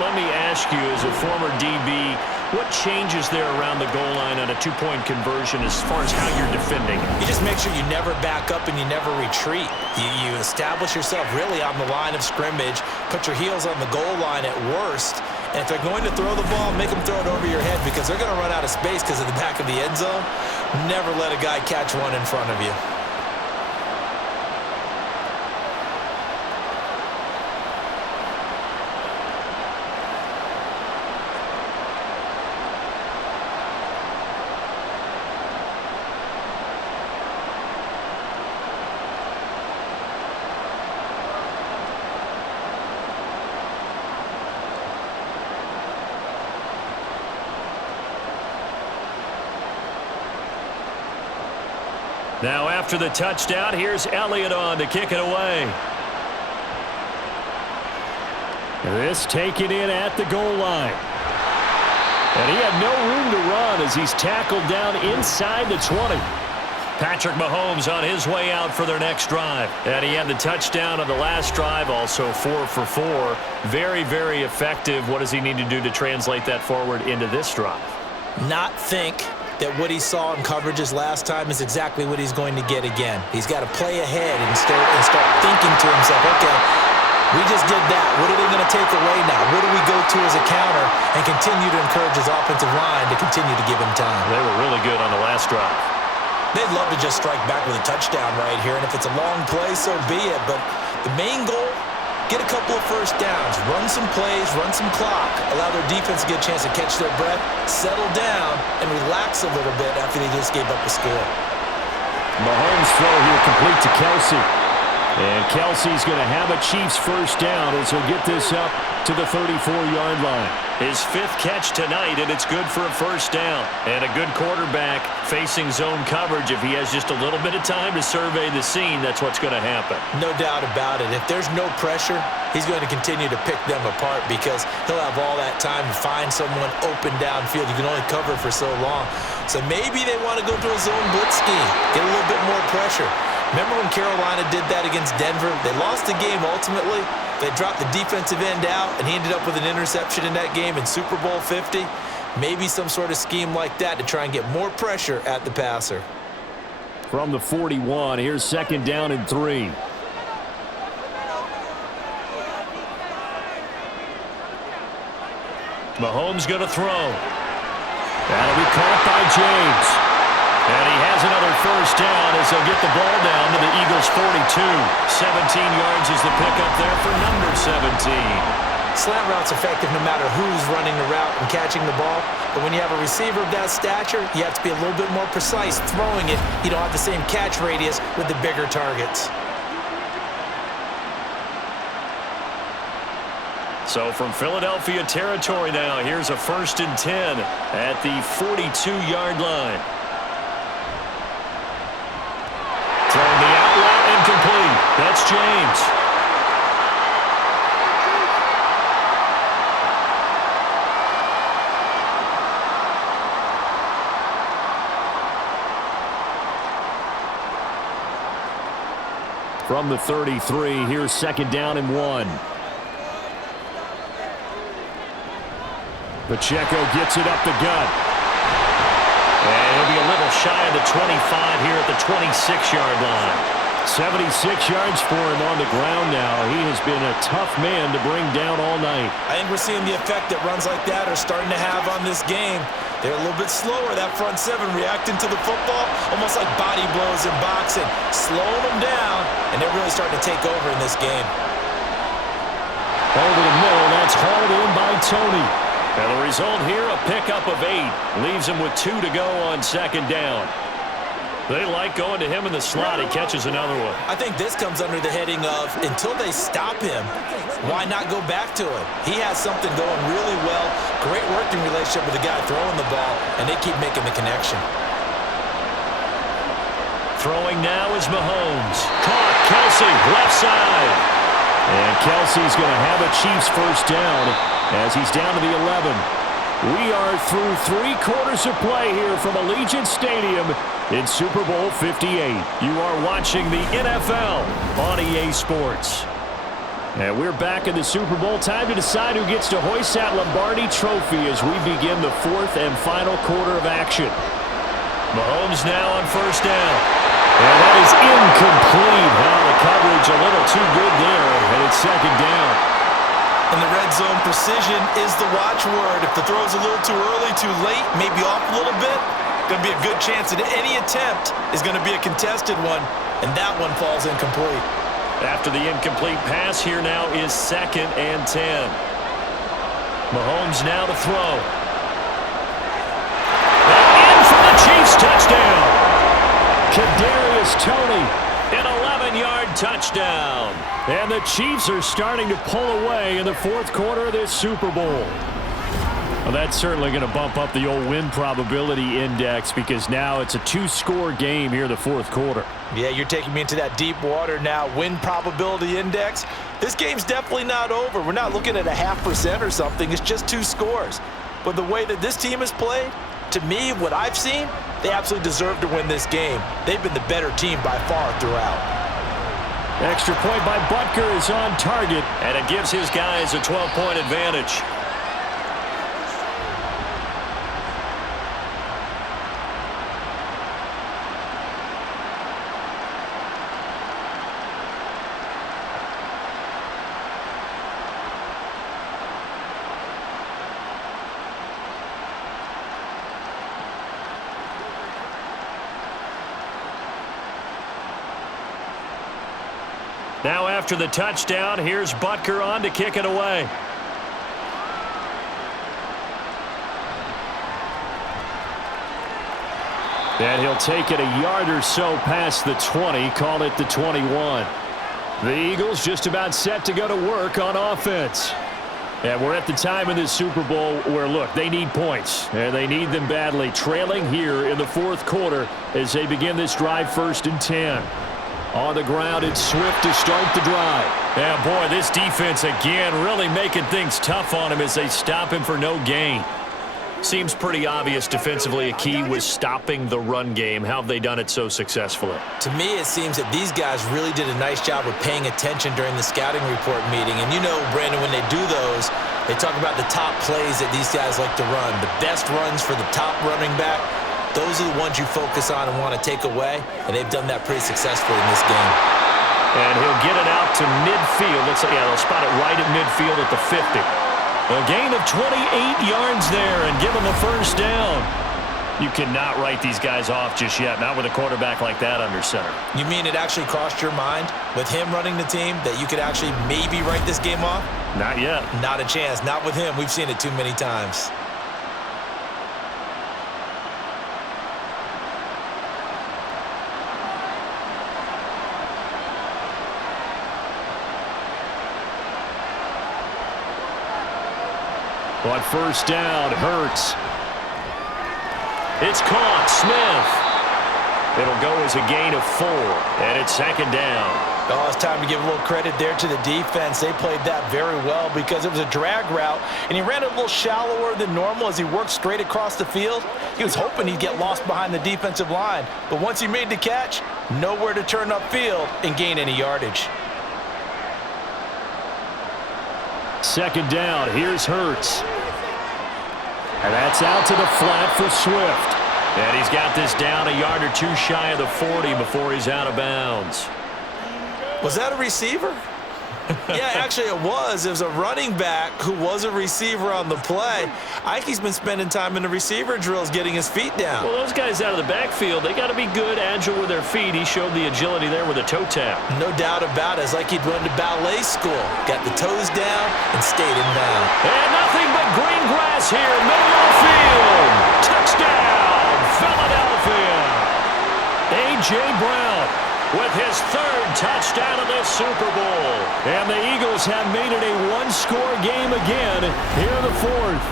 Let me ask you, as a former DB, what changes there around the goal line on a 2-point conversion as far as how you're defending? You just make sure you never back up and you never retreat. You establish yourself really on the line of scrimmage, put your heels on the goal line at worst, and if they're going to throw the ball, make them throw it over your head because they're going to run out of space because of the back of the end zone. Never let a guy catch one in front of you. Now after the touchdown, here's Elliott on to kick it away. This taken in at the goal line. And he had no room to run as he's tackled down inside the 20. Patrick Mahomes on his way out for their next drive. And he had the touchdown on the last drive, also 4 for 4. Very, very effective. What does he need to do to translate that forward into this drive? Not think that what he saw in coverages last time is exactly what he's going to get again. He's got to play ahead and start thinking to himself, okay, we just did that. What are they going to take away now? What do we go to as a counter? And continue to encourage his offensive line to continue to give him time. They were really good on the last drive. They'd love to just strike back with a touchdown right here, and if it's a long play, so be it. But the main goal, get a couple of first downs, run some plays, run some clock, allow their defense to get a chance to catch their breath, settle down, and relax a little bit after they just gave up a score. Mahomes throw here complete to Kelsey. And Kelsey's going to have a Chiefs first down as he'll get this up to the 34-yard line. His 5th catch tonight, and it's good for a first down. And a good quarterback facing zone coverage. If he has just a little bit of time to survey the scene, that's what's going to happen. No doubt about it. If there's no pressure, he's going to continue to pick them apart because he'll have all that time to find someone open downfield. You can only cover for so long. So maybe they want to go to a zone blitz scheme, get a little bit more pressure. Remember when Carolina did that against Denver? They lost the game ultimately. They dropped the defensive end out, and he ended up with an interception in that game in Super Bowl 50. Maybe some sort of scheme like that to try and get more pressure at the passer. From the 41, here's 2nd down and 3. Mahomes going to throw. That'll be caught by James. And he has another first down as they'll get the ball down to the Eagles' 42. 17 yards is the pickup there for number 17. Slant route's effective no matter who's running the route and catching the ball. But when you have a receiver of that stature, you have to be a little bit more precise throwing it. You don't have the same catch radius with the bigger targets. So from Philadelphia territory now, here's a 1st and 10 at the 42-yard line. Throwing the out route incomplete. That's James. From the 33, here's 2nd down and 1. Pacheco gets it up the gut. And it'll be a little little shy of the 25 here at the 26-yard line. 76 yards for him on the ground now. He has been a tough man to bring down all night. I think we're seeing the effect that runs like that are starting to have on this game. They're a little bit slower, that front seven, reacting to the football, almost like body blows in boxing, slowing them down, and they're really starting to take over in this game. Over the middle, that's hauled in by Tony. And the result here, a pickup of 8. Leaves him with 2 to go on second down. They like going to him in the slot. He catches another one. I think this comes under the heading of, until they stop him, why not go back to him? He has something going really well, great working relationship with the guy throwing the ball, and they keep making the connection. Throwing now is Mahomes. Caught, Kelsey, left side. And Kelsey's going to have a Chiefs first down as he's down to the 11. We are through 3 quarters of play here from Allegiant Stadium in Super Bowl 58. You are watching the NFL on EA Sports. And we're back in the Super Bowl. Time to decide who gets to hoist that Lombardi trophy as we begin the 4th and final quarter of action. Mahomes now on first down. And that is incomplete. Now the coverage a little too good there, and it's second down. And the red zone precision is the watchword. If the throw's a little too early, too late, maybe off a little bit, going to be a good chance that any attempt is going to be a contested one, and that one falls incomplete. After the incomplete pass, here now is 2nd and 10. Mahomes now to throw. And in for the Chiefs touchdown. Kadarius Toney. An 11-yard touchdown. And the Chiefs are starting to pull away in the 4th quarter of this Super Bowl. Well, that's certainly going to bump up the old win probability index because now it's a 2-score game here in the 4th quarter. Yeah, you're taking me into that deep water now. Win probability index. This game's definitely not over. We're not looking at a 0.5% or something. It's just 2 scores. But the way that this team has played, to me, what I've seen, they absolutely deserve to win this game. They've been the better team by far throughout. Extra point by Butker is on target. And it gives his guys a 12-point advantage. Now after the touchdown, here's Butker on to kick it away. And he'll take it a yard or so past the 20, call it the 21. The Eagles just about set to go to work on offense. And we're at the time in this Super Bowl where, look, they need points. And they need them badly, trailing here in the 4th quarter as they begin this drive 1st and 10. On the ground, it's Swift to start the drive. Yeah, boy, this defense again really making things tough on him as they stop him for no gain. Seems pretty obvious defensively a key was stopping the run game. How have they done it so successfully? To me, it seems that these guys really did a nice job of paying attention during the scouting report meeting. And you know, Brandon, when they do those, they talk about the top plays that these guys like to run. The best runs for the top running back. Those are the ones you focus on and want to take away, and they've done that pretty successfully in this game. And he'll get it out to midfield. Looks like, yeah, they'll spot it right at midfield at the 50. A gain of 28 yards there and give them a first down. You cannot write these guys off just yet, not with a quarterback like that under center. You mean it actually crossed your mind with him running the team that you could actually maybe write this game off? Not yet. Not a chance. Not with him. We've seen it too many times. On first down, Hurts. It's caught. Smith. It'll go as a gain of 4, and it's 2nd down. Oh, it's time to give a little credit there to the defense. They played that very well because it was a drag route, and he ran it a little shallower than normal as he worked straight across the field. He was hoping he'd get lost behind the defensive line, but once he made the catch, nowhere to turn upfield and gain any yardage. 2nd down, here's Hurts. And that's out to the flat for Swift. And he's got this down a yard or two shy of the 40 before he's out of bounds. Was that a receiver? Yeah, actually it was. It was a running back who was a receiver on the play. Ike's been spending time in the receiver drills getting his feet down. Well, those guys out of the backfield, they got to be good, agile with their feet. He showed the agility there with a toe tap. No doubt about it. It's like he'd run to ballet school. Got the toes down and stayed in bounds. And nothing but green grass here, middle of the field. Touchdown, Philadelphia. A.J. Brown with his third touchdown of this Super Bowl. And the Eagles have made it a one-score game again here in the fourth.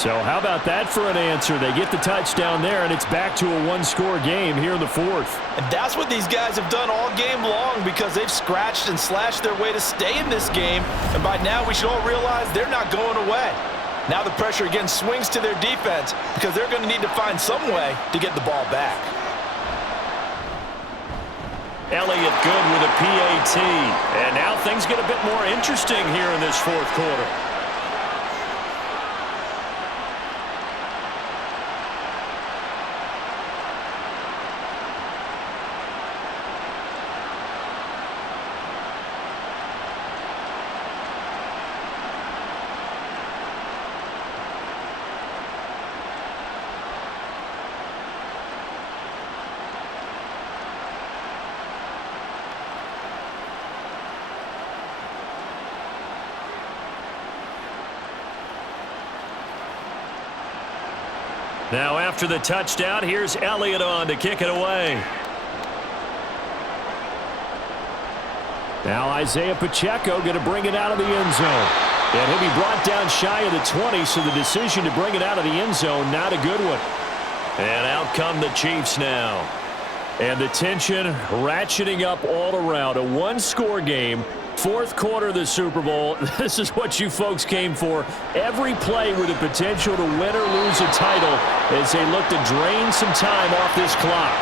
So how about that for an answer? They get the touchdown there, and it's back to a one-score game here in the fourth. And that's what these guys have done all game long because they've scratched and slashed their way to stay in this game. And by now, we should all realize they're not going away. Now the pressure again swings to their defense because they're going to need to find some way to get the ball back. Elliott good with a PAT. And now things get a bit more interesting here in this fourth quarter. Now after the touchdown, here's Elliott on to kick it away. Now Isaiah Pacheco going to bring it out of the end zone. And he'll be brought down shy of the 20, so the decision to bring it out of the end zone, not a good one. And out come the Chiefs now. And the tension ratcheting up all around. A one-score game. Fourth quarter of the Super Bowl. This is what you folks came for. Every play with the potential to win or lose a title as they look to drain some time off this clock.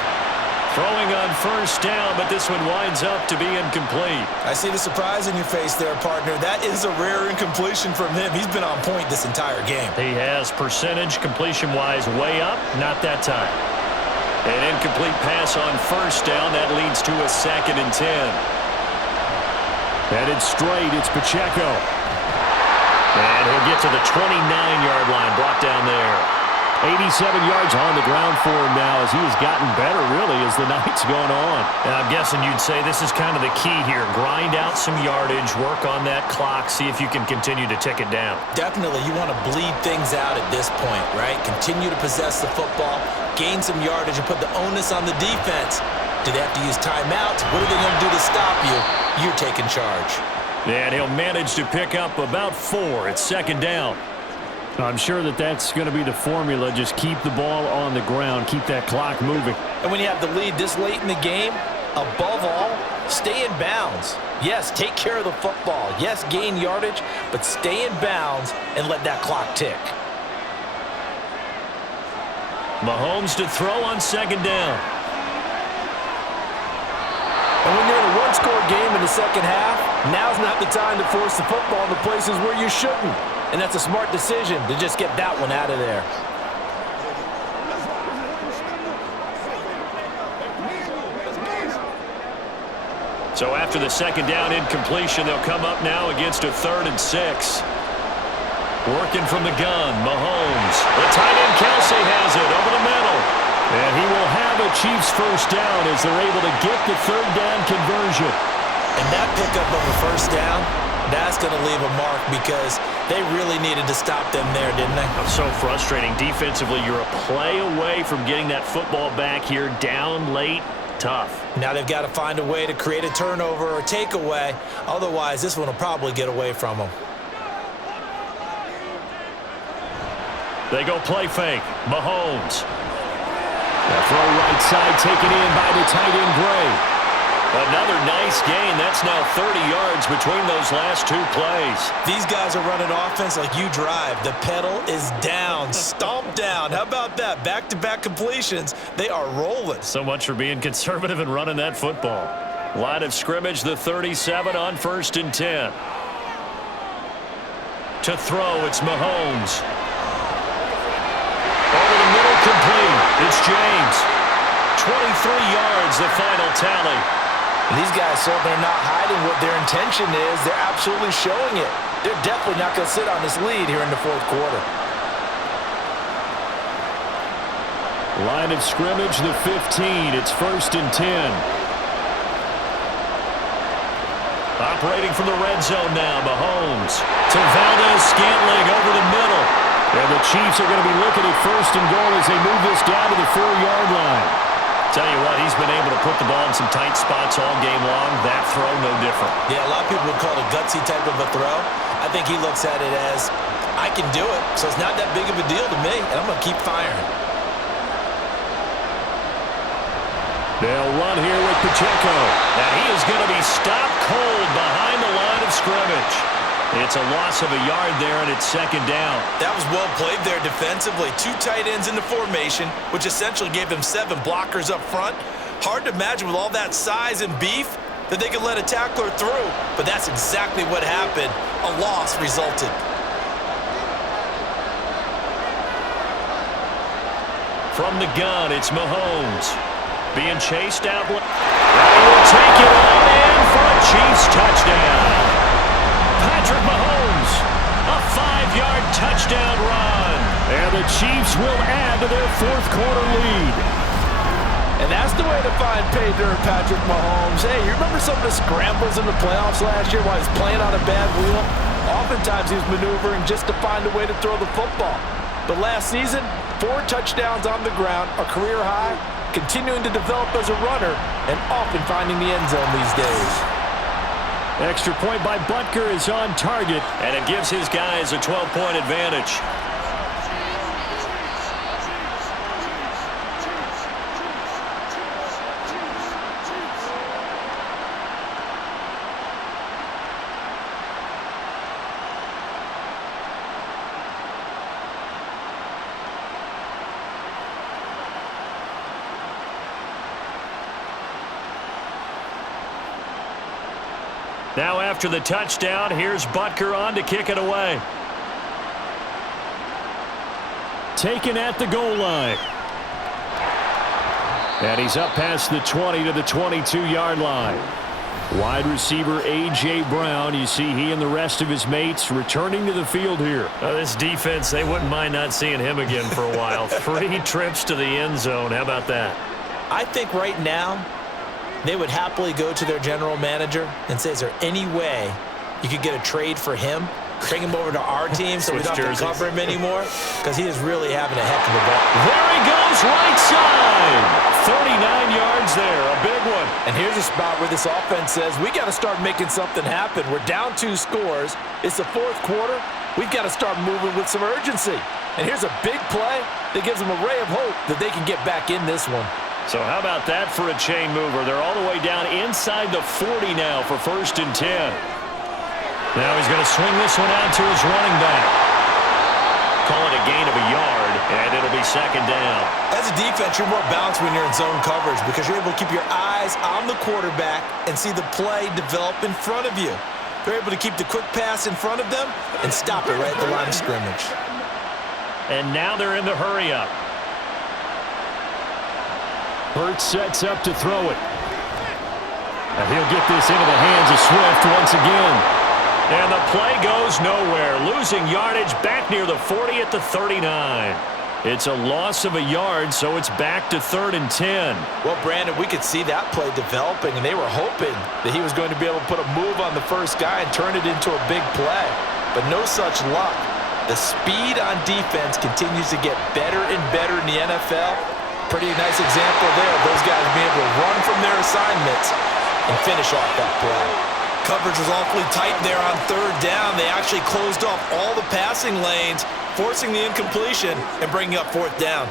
Throwing on first down, but this one winds up to be incomplete. I see the surprise in your face there, partner. That is a rare incompletion from him. He's been on point this entire game. He has percentage completion-wise way up, not that time. An incomplete pass on first down. That leads to a 2nd and 10. Headed straight, it's Pacheco. And he'll get to the 29-yard line, brought down there. 87 yards on the ground for him now as he has gotten better, really, as the night's gone on. And I'm guessing you'd say this is kind of the key here. Grind out some yardage, work on that clock, see if you can continue to tick it down. Definitely, you want to bleed things out at this point, right? Continue to possess the football, gain some yardage, and put the onus on the defense. Do they have to use timeouts? What are they going to do to stop you? You're taking charge. And he'll manage to pick up about 4. It's 2nd down. I'm sure that that's going to be the formula. Just keep the ball on the ground. Keep that clock moving. And when you have the lead this late in the game, above all, stay in bounds. Yes, take care of the football. Yes, gain yardage, but stay in bounds and let that clock tick. Mahomes to throw on 2nd down. And when you're in a one-score game in the second half, now's not the time to force the football in the places where you shouldn't. And that's a smart decision to just get that one out of there. So after the 2nd down incompletion, they'll come up now against a 3rd and 6. Working from the gun, Mahomes. The tight end Kelsey has it over the middle. And he will have a Chiefs first down as they're able to get the 3rd down conversion. And that pickup of a first down, that's going to leave a mark because they really needed to stop them there, didn't they? So frustrating. Defensively, you're a play away from getting that football back here down late. Tough. Now they've got to find a way to create a turnover or takeaway. Otherwise, this one will probably get away from them. They go play fake. Mahomes. The throw right side taken in by the tight end Gray. Another nice gain. That's now 30 yards between those last 2 plays. These guys are running offense like you drive. The pedal is down, stomped down. How about that? Back-to-back completions. They are rolling. So much for being conservative and running that football. Line of scrimmage, the 37 on 1st and 10. To throw, it's Mahomes. Over the middle, complete. It's James. 23 yards, the final tally. These guys certainly are not hiding what their intention is. They're absolutely showing it. They're definitely not going to sit on this lead here in the fourth quarter. Line of scrimmage, the 15. It's 1st and 10. Operating from the red zone now, Mahomes. To Valdez-Scantling over the middle. And the Chiefs are going to be looking at 1st and goal as they move this down to the 4-yard line. Tell you what, he's been able to put the ball in some tight spots all game long. That throw, no different. Yeah, a lot of people would call it a gutsy type of a throw. I think he looks at it as, I can do it, so it's not that big of a deal to me, and I'm going to keep firing. They'll run here with Pacheco. And he is going to be stopped cold behind the line of scrimmage. It's a loss of a yard there, and it's 2nd down. That was well played there defensively. 2 tight ends in the formation, which essentially gave them 7 blockers up front. Hard to imagine with all that size and beef that they could let a tackler through, but that's exactly what happened. A loss resulted. From the gun, it's Mahomes. Being chased out. And he will take it on in for a Chiefs touchdown. Patrick Mahomes, a 5-yard touchdown run. And the Chiefs will add to their fourth quarter lead. And that's the way to find pay dirt, Patrick Mahomes. Hey, you remember some of the scrambles in the playoffs last year while he's playing on a bad wheel? Oftentimes he was maneuvering just to find a way to throw the football. But last season, 4 touchdowns on the ground, a career high, continuing to develop as a runner, and often finding the end zone these days. Extra point by Butker is on target. And it gives his guys a 12-point advantage. Now after the touchdown, here's Butker on to kick it away. Taken at the goal line. And he's up past the 20 to the 22-yard line. Wide receiver A.J. Brown, you see he and the rest of his mates returning to the field here. This defense, they wouldn't mind not seeing him again for a while. 3 trips to the end zone. How about that? I think right now, they would happily go to their general manager and say, is there any way you could get a trade for him? Bring him over to our team so we don't have to cover him anymore? Because he is really having a heck of a ball. There he goes, right side. 39 yards there, a big one. And here's a spot where this offense says, we got to start making something happen. We're down 2 scores. It's the fourth quarter. We've got to start moving with some urgency. And here's a big play that gives them a ray of hope that they can get back in this one. So how about that for a chain mover? They're all the way down inside the 40 now for 1st and 10. Now he's going to swing this one out to his running back. Call it a gain of a yard, and it'll be 2nd down. As a defense, you're more balanced when you're in zone coverage because you're able to keep your eyes on the quarterback and see the play develop in front of you. They're able to keep the quick pass in front of them and stop it right at the line of scrimmage. And now they're in the hurry-up. Hurts sets up to throw it. And he'll get this into the hands of Swift once again. And the play goes nowhere. Losing yardage back near the 40 at the 39. It's a loss of a yard, so it's back to 3rd and 10. Well, Brandon, we could see that play developing, and they were hoping that he was going to be able to put a move on the first guy and turn it into a big play. But no such luck. The speed on defense continues to get better and better in the NFL. Pretty nice example there of those guys being able to run from their assignments and finish off that play. Coverage was awfully tight there on 3rd down. They actually closed off all the passing lanes, forcing the incompletion and bringing up 4th down.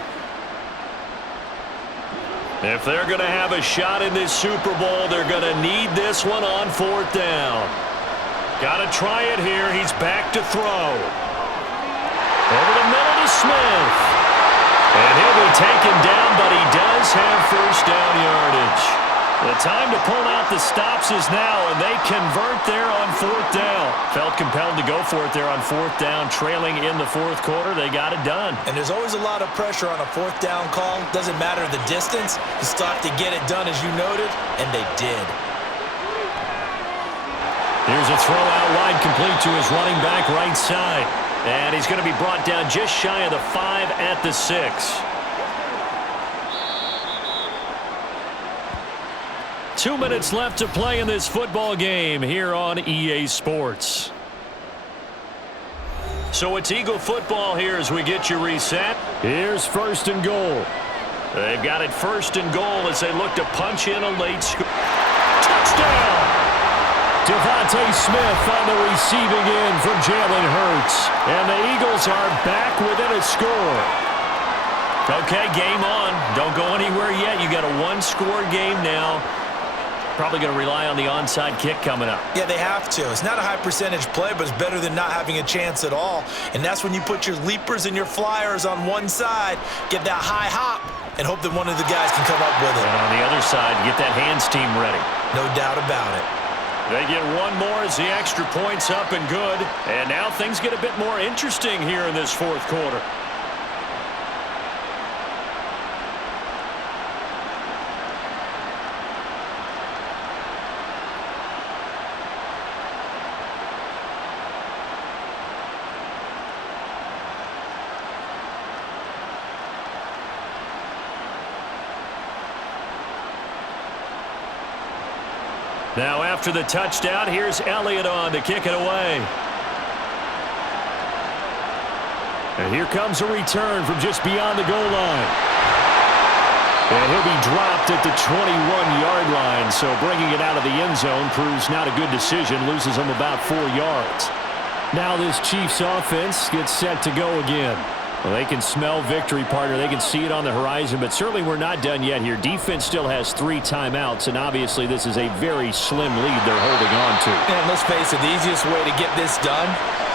If they're going to have a shot in this Super Bowl, they're going to need this one on 4th down. Got to try it here. He's back to throw. Over the middle to Smith. And he'll be taken down, but he does have 1st down yardage. The time to pull out the stops is now, and they convert there on 4th down. Felt compelled to go for it there on 4th down, trailing in the 4th quarter. They got it done. And there's always a lot of pressure on a 4th down call. Doesn't matter the distance. You still have to get it done, as you noted, and they did. Here's a throw out wide, complete to his running back right side. And he's going to be brought down just shy of the 5 at the 6. 2 minutes left to play in this football game here on EA Sports. So it's Eagle football here as we get you reset. Here's 1st and goal. They've got it 1st and goal as they look to punch in a late score. Touchdown! Devontae Smith on the receiving end from Jalen Hurts. And the Eagles are back within a score. Okay, game on. Don't go anywhere yet. You got a 1-score game now. Probably going to rely on the onside kick coming up. Yeah, they have to. It's not a high percentage play, but it's better than not having a chance at all. And that's when you put your leapers and your flyers on one side, get that high hop, and hope that one of the guys can come up with it. And on the other side, get that hands team ready. No doubt about it. They get one more as the extra point's up and good. And now things get a bit more interesting here in this 4th quarter. Now after the touchdown, here's Elliott on to kick it away. And here comes a return from just beyond the goal line. And he'll be dropped at the 21-yard line, so bringing it out of the end zone proves not a good decision, loses him about 4 yards. Now this Chiefs offense gets set to go again. Well, they can smell victory, partner. They can see it on the horizon, but certainly we're not done yet here. Defense still has 3 timeouts, and obviously this is a very slim lead they're holding on to. And let's face it, the easiest way to get this done,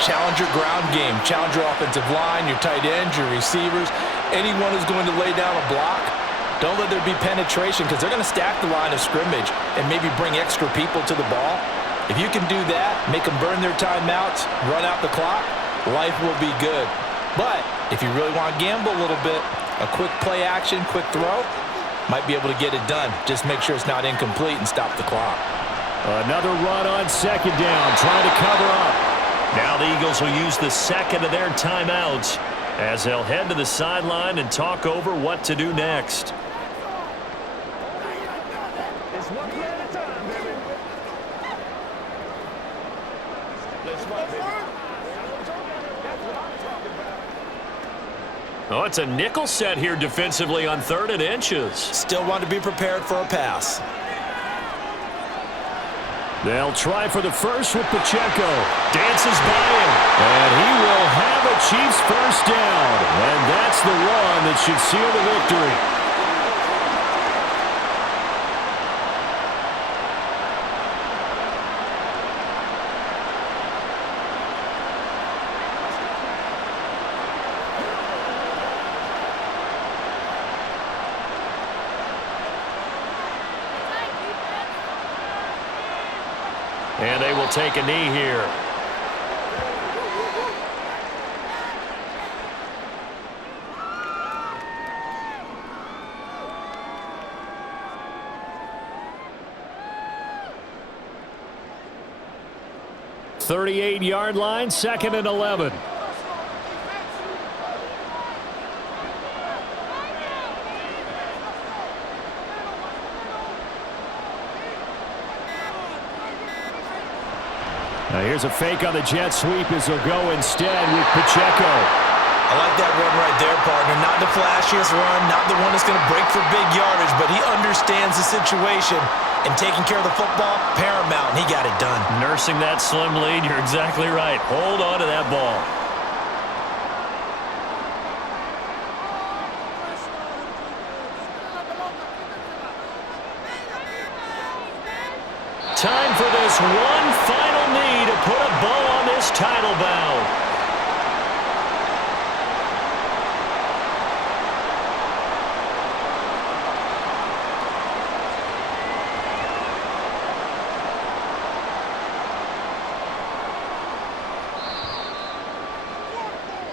challenge your ground game. Challenge your offensive line, your tight ends, your receivers, anyone who's going to lay down a block. Don't let there be penetration because they're going to stack the line of scrimmage and maybe bring extra people to the ball. If you can do that, make them burn their timeouts, run out the clock, life will be good. But if you really want to gamble a little bit, a quick play action, quick throw, might be able to get it done. Just make sure it's not incomplete and stop the clock. Another run on 2nd down, trying to cover up. Now the Eagles will use the 2nd of their timeouts as they'll head to the sideline and talk over what to do next. It's one play at a time, baby. Let's run, baby. Oh, it's a nickel set here defensively on 3rd and inches. Still want to be prepared for a pass. They'll try for the first with Pacheco. Dances by him. And he will have a Chiefs 1st down. And that's the run that should seal the victory. And they will take a knee here. "38-yard line, 2nd and 11. Now here's a fake on the jet sweep as they'll go instead with Pacheco. I like that run right there, partner. Not the flashiest run, not the one that's going to break for big yardage, but he understands the situation, and taking care of the football, paramount, and he got it done. Nursing that slim lead, you're exactly right. Hold on to that ball. Time for this one final knee to put a bow on this title bout.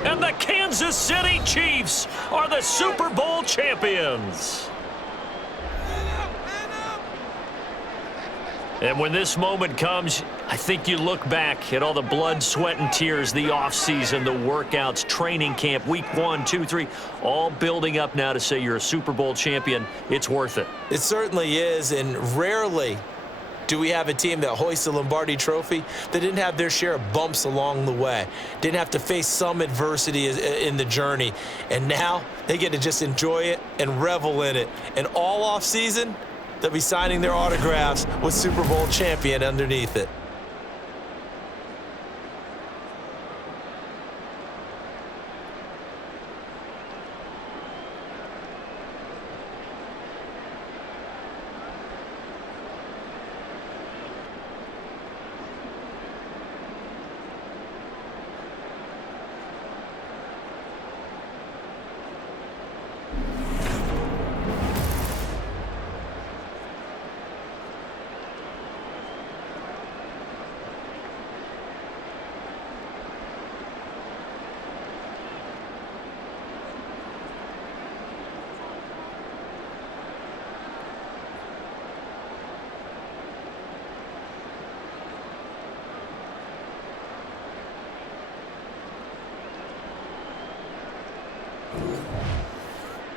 And the Kansas City Chiefs are the Super Bowl champions. And when this moment comes, I think you look back at all the blood, sweat, and tears, the offseason, the workouts, training camp, week 1, 2, 3, all building up now to say you're a Super Bowl champion. It's worth it. It certainly is, and rarely do we have a team that hoists the Lombardi Trophy that didn't have their share of bumps along the way, didn't have to face some adversity in the journey, and now they get to just enjoy it and revel in it. And all offseason, they'll be signing their autographs with Super Bowl champion underneath it.